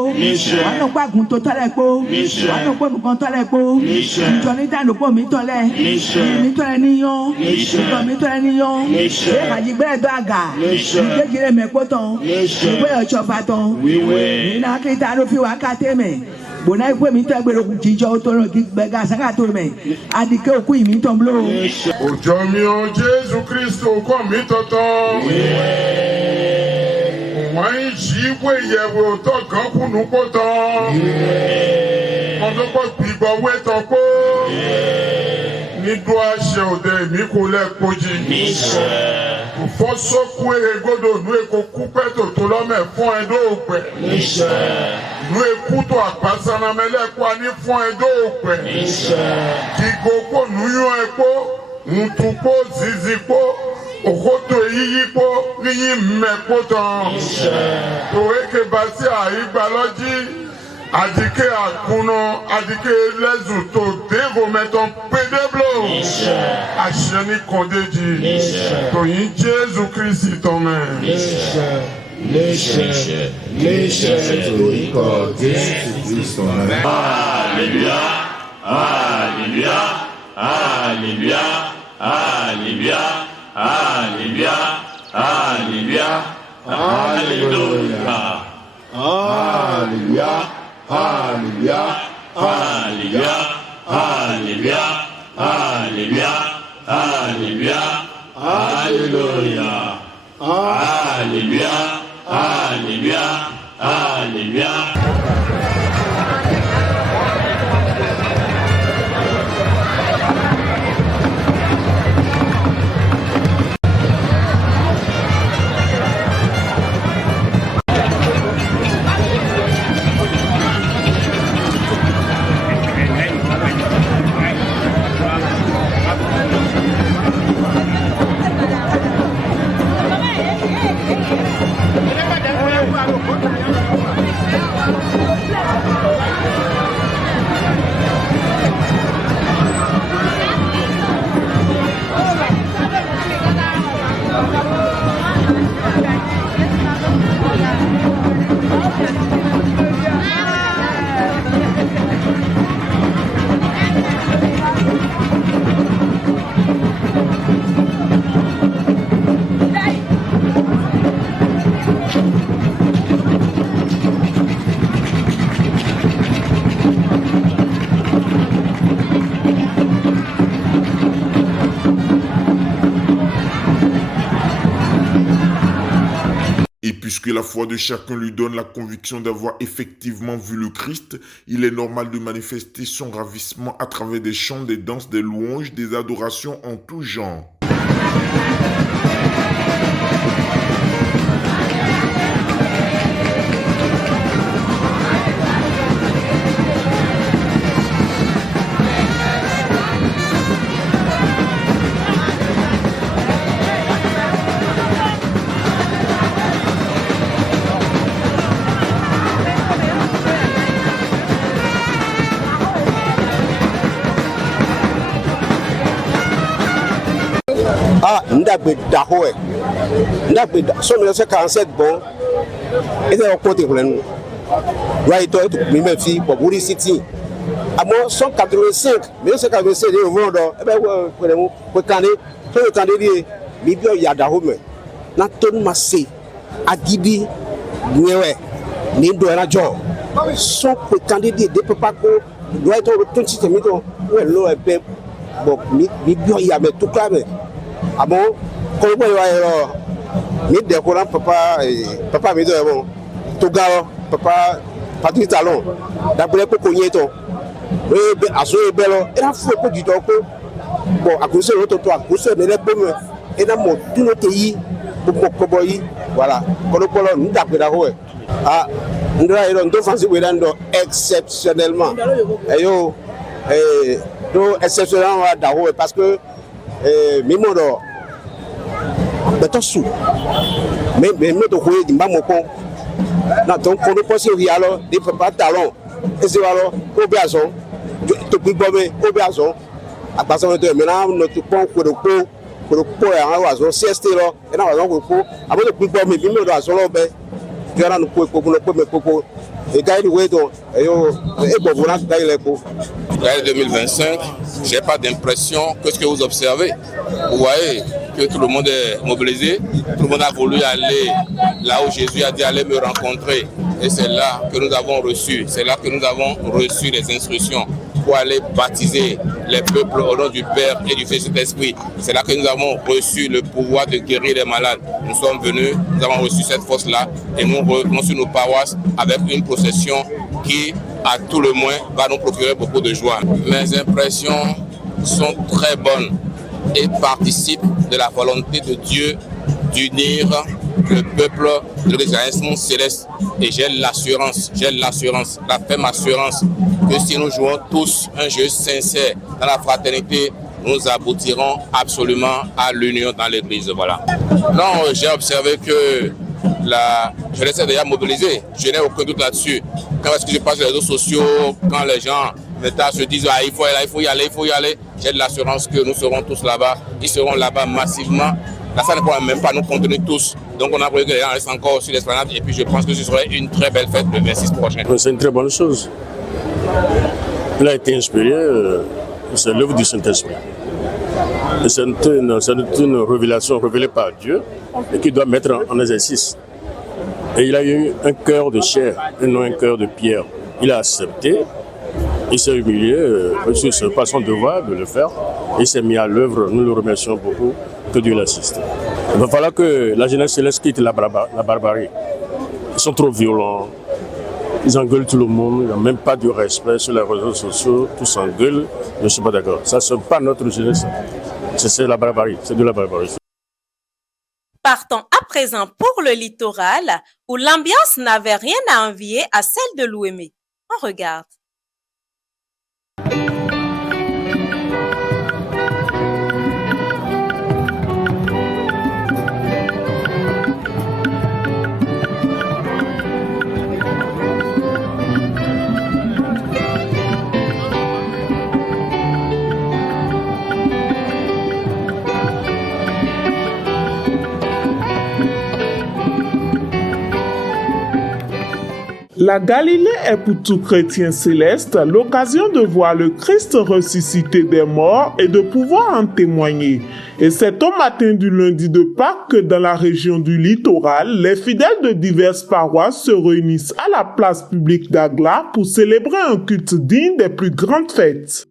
wà nù kó àgùn tó tọ̀ epo wà nù kó nìkan tọ̀ epo ìjọ ní dànù kó mi tọ̀lẹ̀ mi tọ̀lẹ̀ níyàn ìjọ mi tọ̀lẹ̀ níyàn èyí kàjí gbẹ́rẹ́ dọ̀ àgà ìdéjì rẹ̀ mẹ́kó tán ìwé ọ̀tsọ̀ bá tán nínú akéta ló fi wá ká tẹ̀mẹ̀ bona ikú mi tẹ́ gbèrò jíjọ tó lọ gbẹ̀gà sáká tó mẹ́ adìkẹ́ òkú yìí mi tán blo. òjò mi ò jésù kristo kọ́ mi tọ̀tọ̀ wọ́n ń jí ìwé ìyẹ̀wò tó kàn kúnnú kó tán kọ́ńtọ́kọ́ gbígbọ́ wé tán kó nídó àṣẹ òde mi kò lẹ́ẹ̀kọ́jì fọ́sọ́kú egodo nu eko kúpẹ́ tó tó lọ́mẹ̀ fún ẹdó òpẹ́ nu ekú tó àgbàsanamẹ́lẹ́kọ́ ní fún ẹdó òpẹ́ kíkókó nuyún ẹkó ntukó zizikó òkótó eyíyíkó níyìn mẹ́kó tán tòwé kébàsí àyígbálọ́jí adike akuno adike lezu to devo meton pedeblo aṣeni kondeji toyin Jésù Kristi tọmẹ. léṣe torúkọ Jésù Kristi tọmẹ. Alléluia, Alléluia, Alléluia, Alléluia, Alléluia, Alléluia, Alléluia, Alléluia. Alléluia, Alléluia, Alléluia, Alléluia, Alléluia, Alléluia, Alléluia, Alléluia, Alléluia. Puisque la foi de chacun lui donne la conviction d'avoir effectivement vu le Christ, il est normal de manifester son ravissement à travers des chants, des danses, des louanges, des adorations en tout genre. Ah, Ndagbe Dahoe. Ndagbe, son 1947, bon, et c'est un côté pour nous. Right, toi, tu peux me faire pour Bouri City. À moi, 185, 1985, ils vont dans, eh bien, pour canner, pour le canner, mais bien, il y a Dahome. N'attends massé, Agidi, Niewe, Nindo et la Joe. Sont pour candidater des papas qui doivent être au 30 système, où est l'eau et bien, bon, mais bien, il y a tout là, mais. Ah bon, comment il va y avoir mis des courants, papa, mais bon, tout gars, papa, Patrick Talon, d'après pour cogner ton. Oui, à ce moment-là, il a fait du temps. Bon, à cause de l'autre toit, à cause de l'autre, et dans mon tout notre pays, pour Koboyi, voilà, quand nous d'après la rue. Ah, nous avons deux fois exceptionnellement. Et yo, exceptionnellement d'Aroué, parce que, Mimodo, mais tout sous. Mais de quoi il m'a montré. Donc, on ne peut pas y aller, il ne peut pas talon. Et c'est alors, au Béazon, tu peux pas au Béazon. À partir de maintenant, notre pont pour le pot, et en oiseau, CST là, et en oiseau pour le pot. Après, le plus bon, mais bien, l'oiseau là, ben, tu as un pot pour le pot, mais pour et quand il est donc, et bon, voilà, quand il est pour. L'année 2025, je n'ai pas d'impression que ce que vous observez. Vous voyez que tout le monde est mobilisé, tout le monde a voulu aller là où Jésus a dit aller me rencontrer. Et c'est là que nous avons reçu, les instructions pour aller baptiser les peuples au nom du Père et du Fils et de l'Esprit. C'est là que nous avons reçu le pouvoir de guérir les malades. Nous sommes venus, nous avons reçu cette force-là et nous revenons sur nos paroisses avec une procession qui, à tout le moins, va nous procurer beaucoup de joie. Mes impressions sont très bonnes et participent de la volonté de Dieu d'unir le peuple de l'organisation céleste. Et j'ai l'assurance, la ferme assurance que si nous jouons tous un jeu sincère dans la fraternité, nous aboutirons absolument à l'union dans l'Église. Voilà. Non, j'ai observé que la jeunesse est déjà mobilisée. Je n'ai aucun doute là-dessus. Quand est-ce que je passe sur les réseaux sociaux, quand les gens se disent ah, il faut y aller, j'ai de l'assurance que nous serons tous là-bas. Ils seront là-bas massivement. Là, ça ne pourra même pas nous contenir tous. Donc, on a prévu que les gens restent encore sur l'esplanade. Et puis, je pense que ce serait une très belle fête le 26 prochain. C'est une très bonne chose. Il a été inspiré, c'est l'œuvre du Saint-Esprit. C'est une révélation révélée par Dieu et qu'il doit mettre en exercice. Et il a eu un cœur de chair et non un cœur de pierre. Il a accepté, il s'est humilié, c'est pas son devoir de le faire. Il s'est mis à l'œuvre, nous le remercions beaucoup, que Dieu l'assiste. Il va falloir que la jeunesse céleste quitte la barbarie. Ils sont trop violents, ils engueulent tout le monde, il n'y a même pas de respect sur les réseaux sociaux, tous s'engueulent, je ne suis pas d'accord. Ça, ce n'est pas notre jeunesse, c'est la barbarie, c'est de la barbarie. Partons à présent pour le littoral, où l'ambiance n'avait rien à envier à celle de l'Ouémé. On regarde. La Galilée est pour tout chrétien céleste l'occasion de voir le Christ ressuscité des morts et de pouvoir en témoigner. Et c'est au matin du lundi de Pâques que dans la région du littoral, les fidèles de diverses paroisses se réunissent à la place publique d'Agla pour célébrer un culte digne des plus grandes fêtes.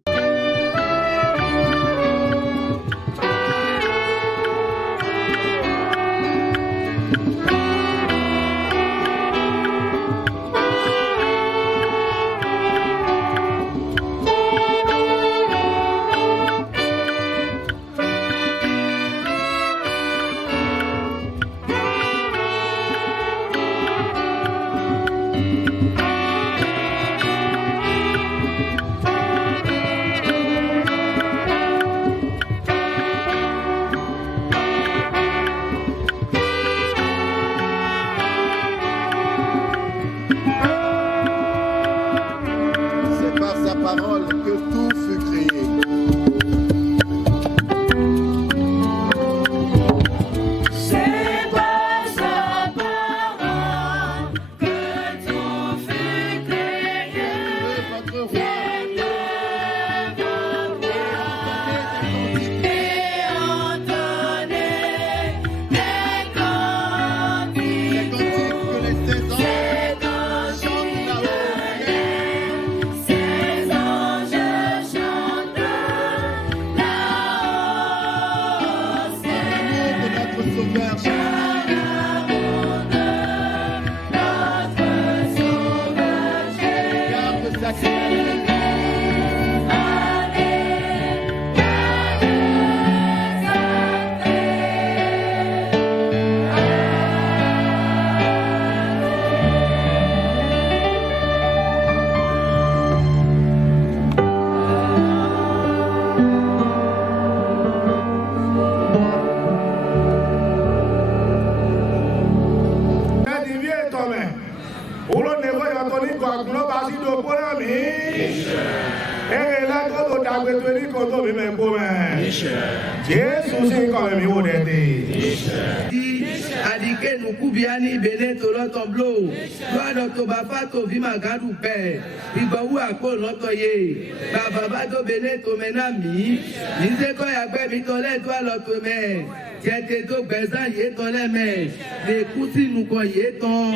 agbẹ̀tẹ̀lì kan tó mi mẹ́ kó mẹ́. Jésù sì kọ́ mi wò dẹ́tẹ̀. Adike nukubiani bene to lọtọ blo lọdọ tó bá fa tó fi màgàdù pẹ ìgbọ̀wú àpò lọtọ yé bàbá bá tó bene tó mẹ́nà mí níṣẹ́ yàgbẹ́ mi tọ́ lẹ́tọ́ àlọ́tọ̀ mẹ́ jẹ́tẹ̀ tó gbẹ̀sán yé tán lẹ́mẹ̀ lè kú sínú kan yé tán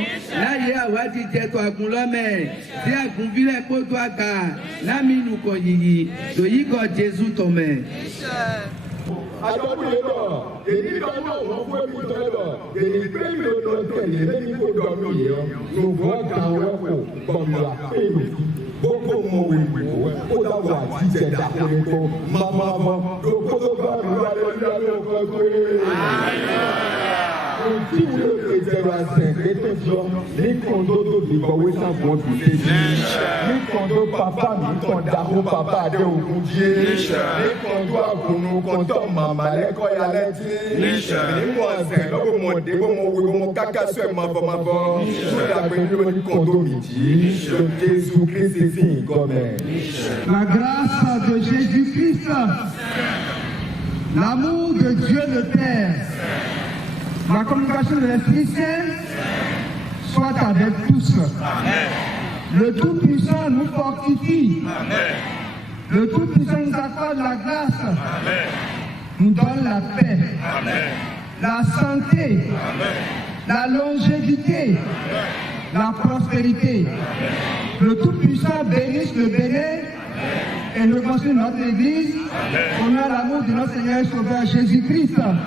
láyé àwádìí jẹ́tọ̀ àgùn lọ́mẹ̀ tí àgùn bílẹ̀ kó tó àgà lámìnú kan yìí lòyí kan Jésù tọ̀mẹ̀. Adọ́bí yẹn lọ, èyí dáná wọ́n fún ẹbí tọ́lẹ̀ lọ, èyí pẹ́ẹ́mì ló lọ tẹ̀lé lẹ́yìn kó dọ̀ mí yẹ ọ́, lòbọ̀ ọ̀gá wẹ́pọ̀ gbọ̀mìlà pẹ̀lú. Gbogbo mọ̀ wíwí ó dáwọ̀ àti ìjẹ̀dá kúrẹ́ tó máa mọ́, lóko tó bá mi wá lórí ọ̀rẹ́ ọ̀gá kúrẹ́. Tí wúlò lè jẹrọ àṣẹ kété jọ ní kòndó tó dìbò wé sàgbọ́n tó dé. Ní kòndó pàpà mi kàn dáhùn pàpà àdé ògùn jíé. Ní kòndó àgùnù kòndó màmá lẹ́kọ̀ọ́ ya lẹ́tí. Níwọ̀n ọ̀sẹ̀ lọ́gbọ̀n mọ̀ dé bó mo wé mo káká sọ ẹ̀ máa bọ̀ máa bọ̀. Mo dàgbé ní kòndó mi jí. Jésus Christ sì ń gọ́ mẹ́. La grâce de Jésus-Christ, l'amour de Dieu le Père, la communication de l'Esprit Saint soit avec tous. Amen. Le Tout-Puissant nous fortifie. Amen. Le Tout-Puissant nous accorde la grâce. Amen. Nous donne la paix. Amen. La santé. Amen. La longévité. Amen. La prospérité. Amen. Le Tout-Puissant bénisse le Bénin et reconstruit notre Église. On a l'amour de notre Seigneur et Sauveur Jésus-Christ. Amen.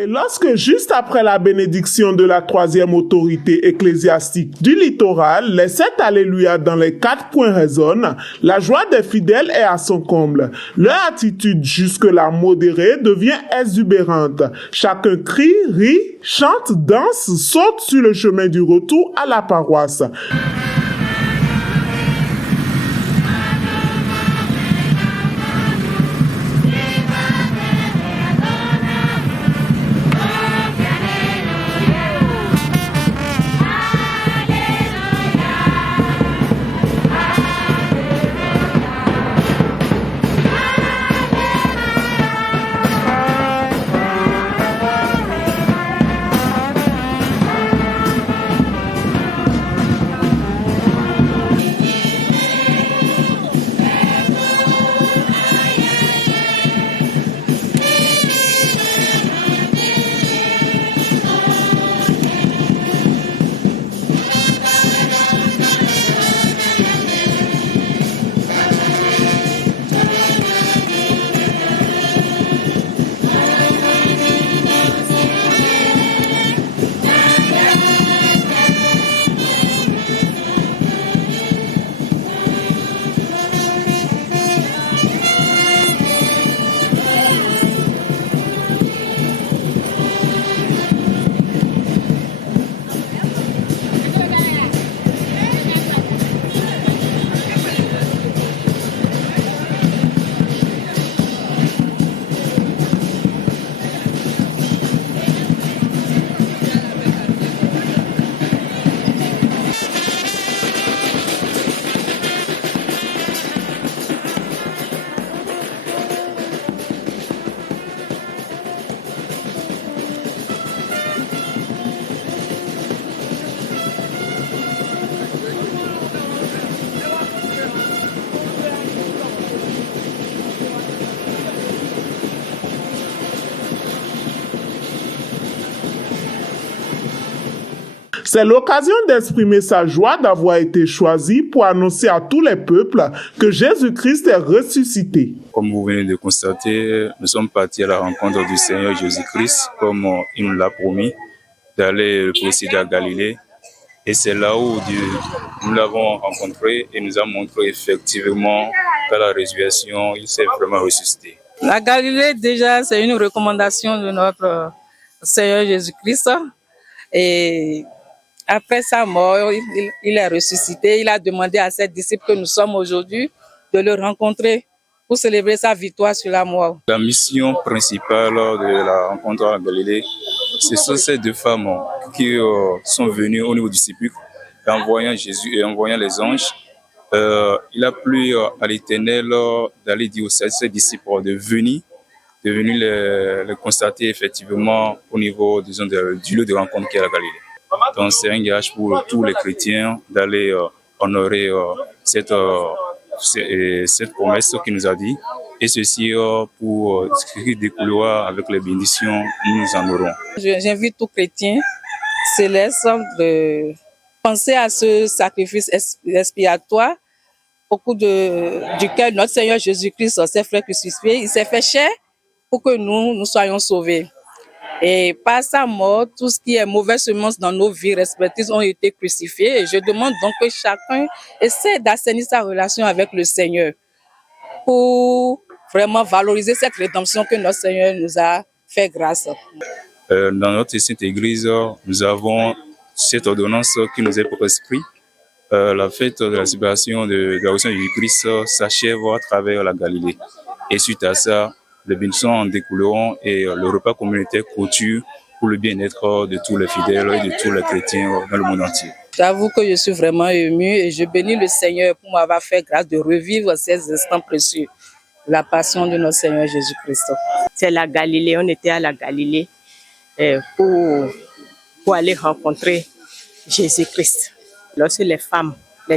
Et lorsque, juste après la bénédiction de la troisième autorité ecclésiastique du littoral, les 7 alléluia dans les 4 points résonnent, la joie des fidèles est à son comble. Leur attitude jusque-là modérée devient exubérante. Chacun crie, rit, chante, danse, saute sur le chemin du retour à la paroisse. C'est l'occasion d'exprimer sa joie d'avoir été choisi pour annoncer à tous les peuples que Jésus-Christ est ressuscité. Comme vous venez de constater, nous sommes partis à la rencontre du Seigneur Jésus-Christ, comme il nous l'a promis, d'aller le précéder à Galilée. Et c'est là où nous l'avons rencontré et nous a montré effectivement qu'à la résurrection, il s'est vraiment ressuscité. La Galilée, déjà, c'est une recommandation de notre Seigneur Jésus-Christ. Et après sa mort, il est ressuscité. Il a demandé à ses disciples que nous sommes aujourd'hui de le rencontrer pour célébrer sa victoire sur la mort. La mission principale de la rencontre à Galilée, ce sont ces deux femmes qui sont venues au niveau du sépulcre, en voyant Jésus et en voyant les anges. Il a plu à l'Éternel d'aller dire aux ses disciples de venir les constater effectivement au niveau, disons, du lieu de rencontre qui est à la Galilée. Donc c'est un gage pour tous les chrétiens d'aller honorer cette promesse qu'il nous a dit. Et ceci pour ce qui découlera avec les bénédictions, nous en aurons. J'invite tout chrétien céleste de penser à ce sacrifice expiatoire au cours duquel notre Seigneur Jésus-Christ s'est fait crucifier. Il s'est fait chair pour que nous soyons sauvés. Et par sa mort, tout ce qui est mauvaise semence dans nos vies respectives ont été crucifiés. Et je demande donc que chacun essaie d'assainir sa relation avec le Seigneur pour vraiment valoriser cette rédemption que notre Seigneur nous a fait grâce. Dans notre Sainte Église, nous avons cette ordonnance qui nous est prescrite. La fête de la célébration de la résurrection du Christ s'achève à travers la Galilée. Et suite à ça, les bénédictions en découleront et le repas communautaire clôture pour le bien-être de tous les fidèles et de tous les chrétiens dans le monde entier. J'avoue que je suis vraiment émue et je bénis le Seigneur pour m'avoir fait grâce de revivre ces instants précieux, la passion de notre Seigneur Jésus-Christ. C'est la Galilée, on était à la Galilée pour aller rencontrer Jésus-Christ. Lorsque les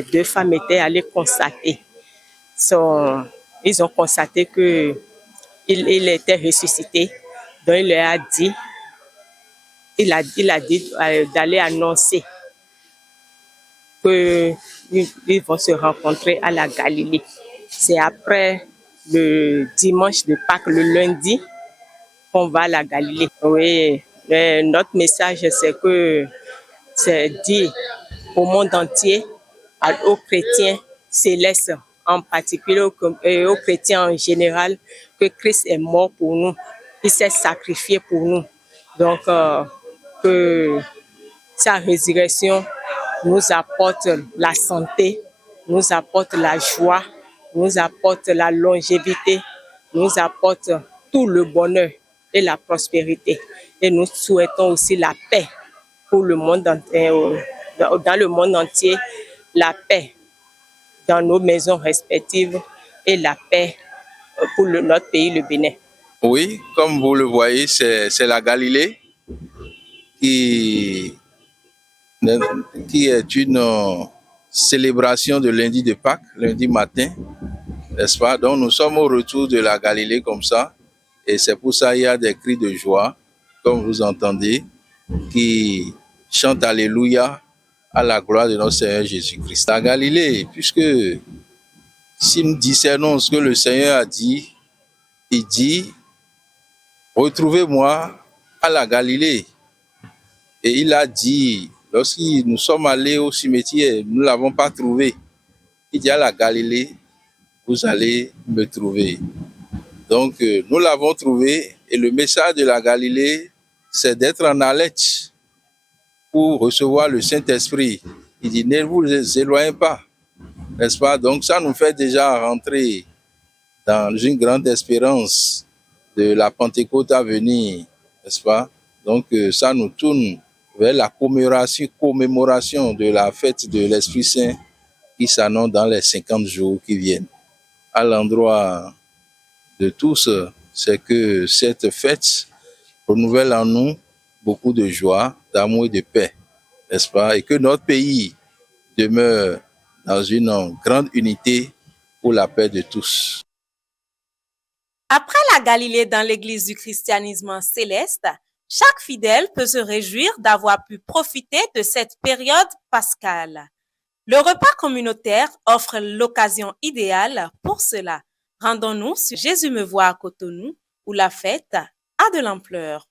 deux femmes étaient allées constater, ils ont constaté qu'il était ressuscité. Donc il leur a dit, il a dit d'aller annoncer qu'ils vont se rencontrer à la Galilée. C'est après le dimanche de Pâques, le lundi, qu'on va à la Galilée. Oui, notre message, c'est dit au monde entier, aux chrétiens célestes en particulier et aux chrétiens en général, que Christ est mort pour nous, il s'est sacrifié pour nous. Donc, que sa résurrection nous apporte la santé, nous apporte la joie, nous apporte la longévité, nous apporte tout le bonheur et la prospérité. Et nous souhaitons aussi la paix pour le monde entier, dans le monde entier, la paix dans nos maisons respectives et la paix pour notre pays, le Bénin. Oui, comme vous le voyez, c'est la Galilée qui est une célébration de lundi de Pâques, lundi matin, n'est-ce pas? Donc nous sommes au retour de la Galilée comme ça, et c'est pour ça qu'il y a des cris de joie, comme vous entendez, qui chantent Alléluia à la gloire de notre Seigneur Jésus-Christ. La Galilée, puisque si nous discernons ce que le Seigneur a dit, il dit, retrouvez-moi à la Galilée. Et il a dit, lorsque nous sommes allés au cimetière, nous ne l'avons pas trouvé. Il dit à la Galilée, vous allez me trouver. Donc, nous l'avons trouvé et le message de la Galilée, c'est d'être en alerte pour recevoir le Saint-Esprit. Il dit, ne vous éloignez pas, n'est-ce pas? Donc, ça nous fait déjà rentrer dans une grande espérance de la Pentecôte à venir, n'est-ce pas? Donc, ça nous tourne vers la commémoration de la fête de l'Esprit Saint qui s'annonce dans les 50 jours qui viennent. À l'endroit de tous, c'est que cette fête renouvelle en nous beaucoup de joie, d'amour et de paix, n'est-ce pas? Et que notre pays demeure dans une grande unité pour la paix de tous. Après la Galilée dans l'église du christianisme céleste, Chaque fidèle peut se réjouir d'avoir pu profiter de cette période pascale. Le repas communautaire offre l'occasion idéale pour cela. Rendons-nous sur Jésus me voit à Cotonou, où la fête a de l'ampleur.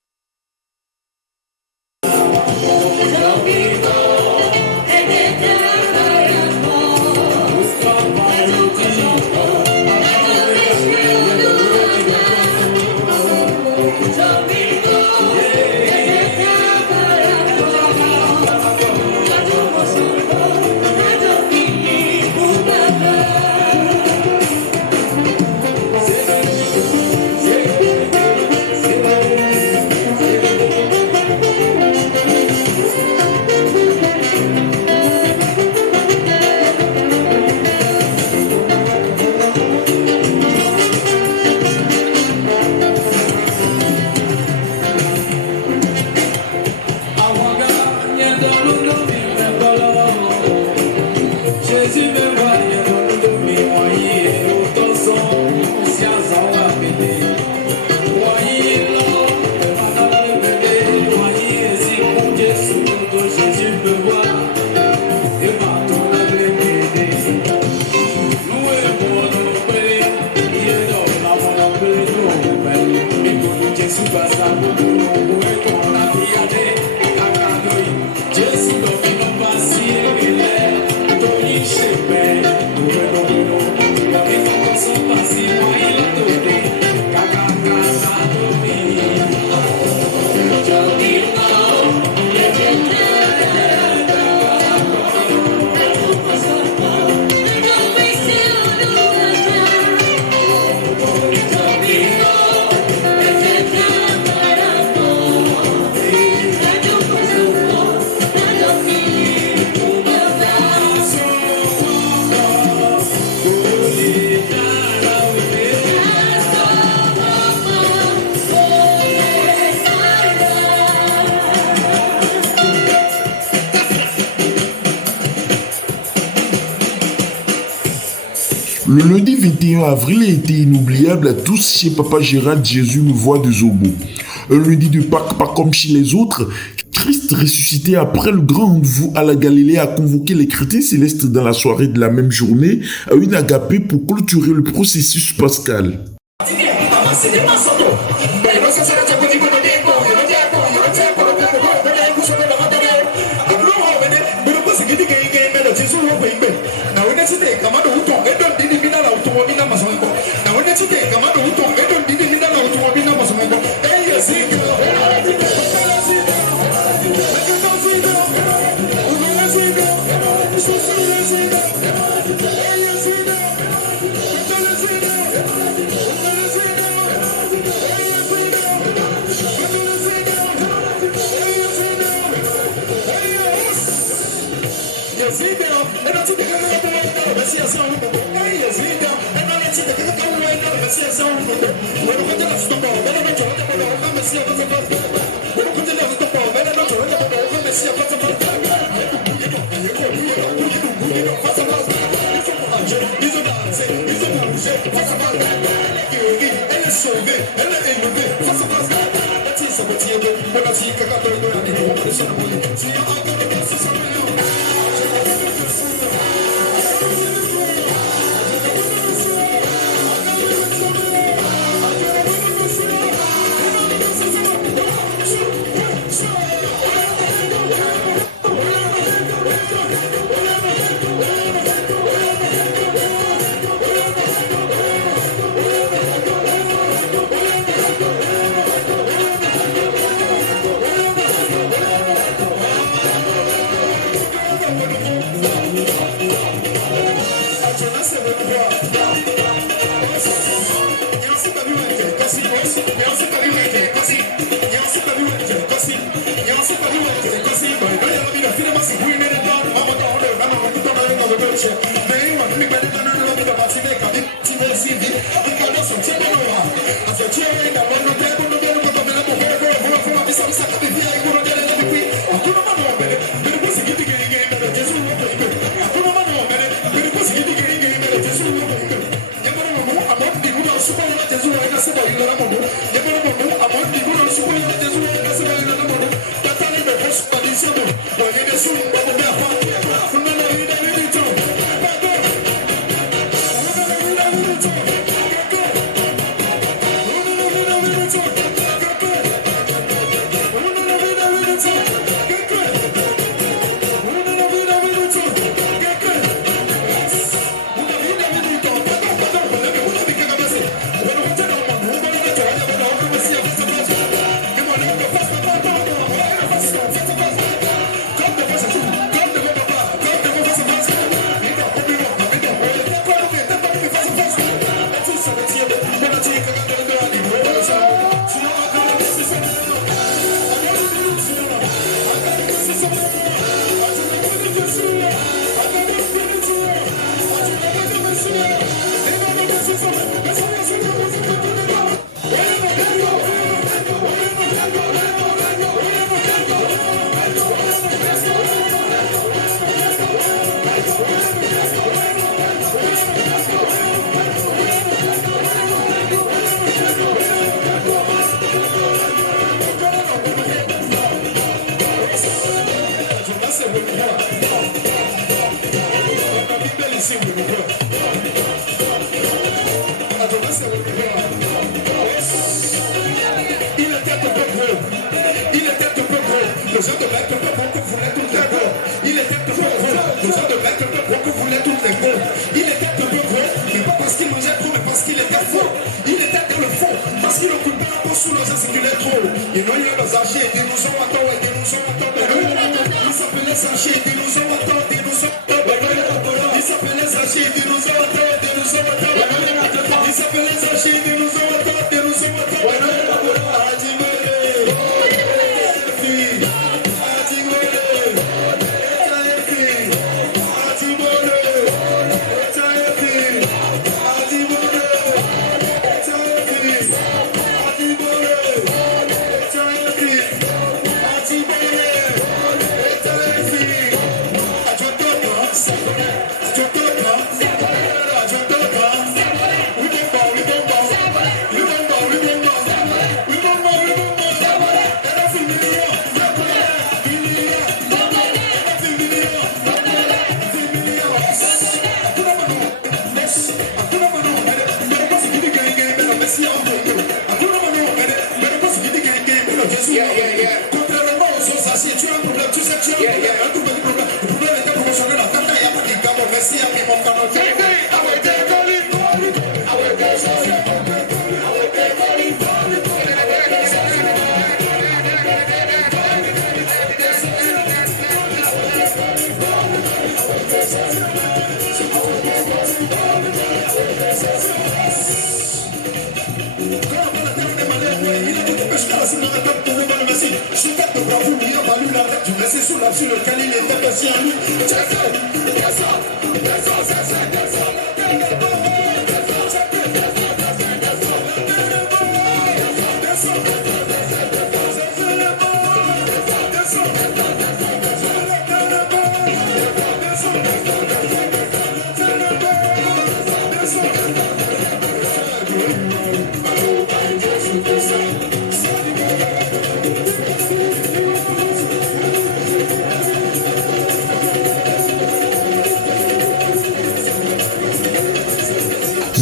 Le lundi 21 avril a été inoubliable à tous chez Papa Gérald Jésus me voit de Zobo. Un lundi de Pâques pas comme chez les autres, Christ ressuscité après le grand rendez-vous à la Galilée a convoqué les chrétiens célestes dans la soirée de la même journée à une agapée pour clôturer le processus pascal. Yes,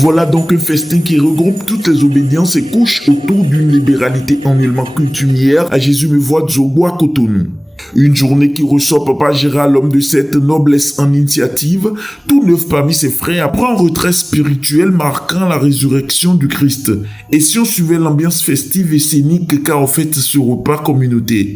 Voilà donc un festin qui regroupe toutes les obédiences et couches autour d'une libéralité annuellement coutumière à Jésus me voit Zogwa Cotonou. Une journée qui reçoit Papa Gérald, l'homme de cette noblesse en initiative, tout neuf parmi ses frères après un retrait spirituel marquant la résurrection du Christ. Et si on suivait l'ambiance festive et scénique qu'a en fait ce repas communautaire.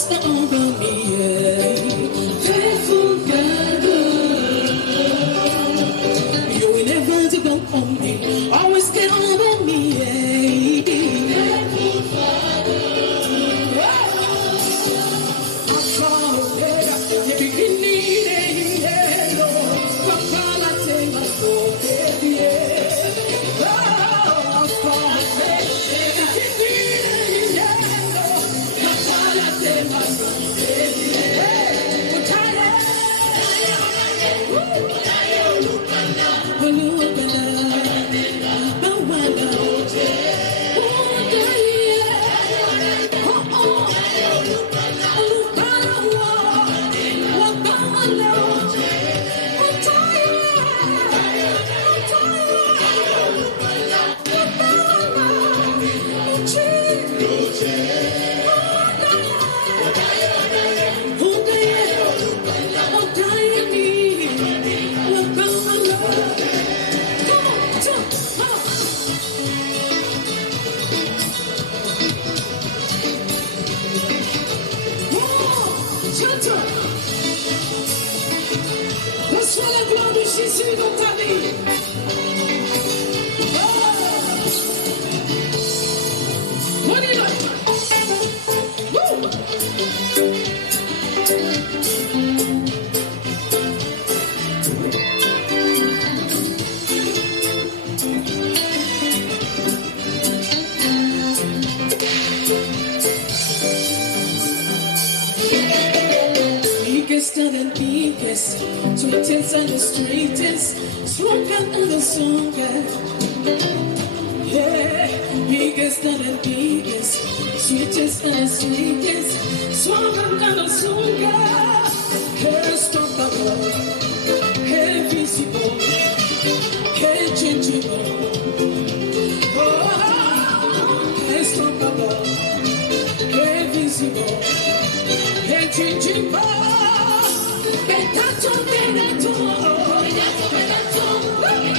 always stand over me, yeah. Faithful God, you will never give up on me. Always stand over me, yeah. Faithful Father, I call it the beginning, yeah, Lord. Papa, I take my soul, baby, yeah. Oh, I call it the beginning, yeah, Lord. Papa, I take my soul, baby, yeah. Reçois la gloire de Jésus dans ta vie. On y va. Biggest and biggest, sweetest and the sweetest, stronger and the strongest. Yeah, biggest and the biggest, sweetest and the sweetest, stronger and the strongest. Hey, unstoppable, hey, visible, hey, changeable. Oh, hey, unstoppable, hey, visible, hey, changeable. So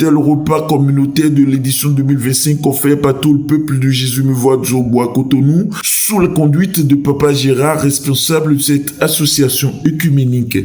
C'était le repas communautaire de l'édition 2025 offert par tout le peuple de Jésus me voit Djobo à Cotonou, sous la conduite de Papa Gérard, responsable de cette association œcuménique.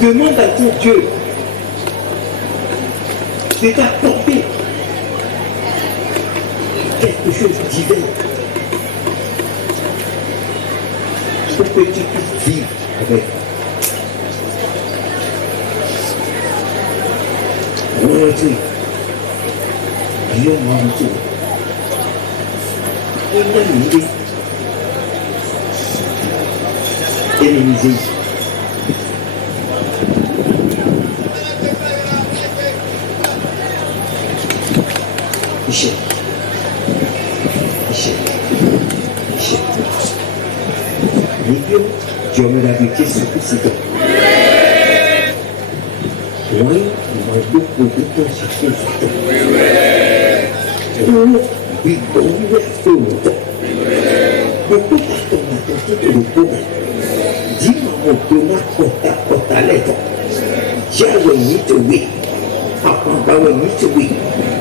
Demande à ton Dieu de t'apporter quelque chose de divin pour que tu puisses vivre avec. Royauté, Dieu m'a reçu. Éminisé. Michel. Dieu, Dieu me l'a dit, c'est ce que oui, il m'a beaucoup de temps sur ce temps. Oui, bon, beaucoup de le beau. Dis-moi, mon Thomas, kota lettre. J'ai le mythe, oui. Papa, le mythe, oui.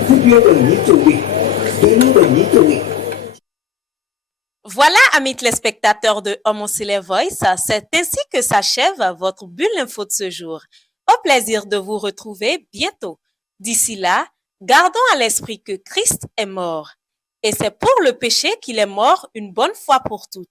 Combien le mythe, oui. Donnons le mythe, oui. Voilà, amis téléspectateurs de Homocélé Voice, c'est ainsi que s'achève votre bulle info de ce jour. Au plaisir de vous retrouver bientôt. D'ici là, gardons à l'esprit que Christ est mort. Et c'est pour le péché qu'il est mort une bonne fois pour toutes.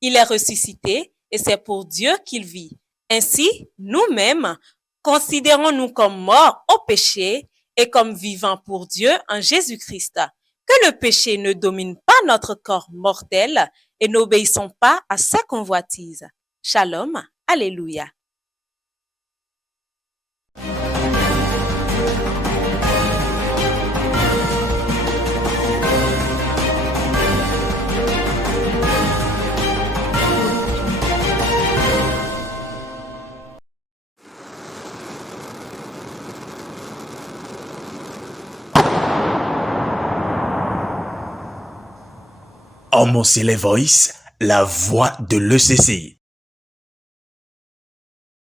Il est ressuscité et c'est pour Dieu qu'il vit. Ainsi, nous-mêmes, considérons-nous comme morts au péché et comme vivants pour Dieu en Jésus-Christ. Que le péché ne domine pas notre corps mortel et n'obéissons pas à sa convoitise. Shalom, alléluia. Homocélé Voice, la voix de l'ECC.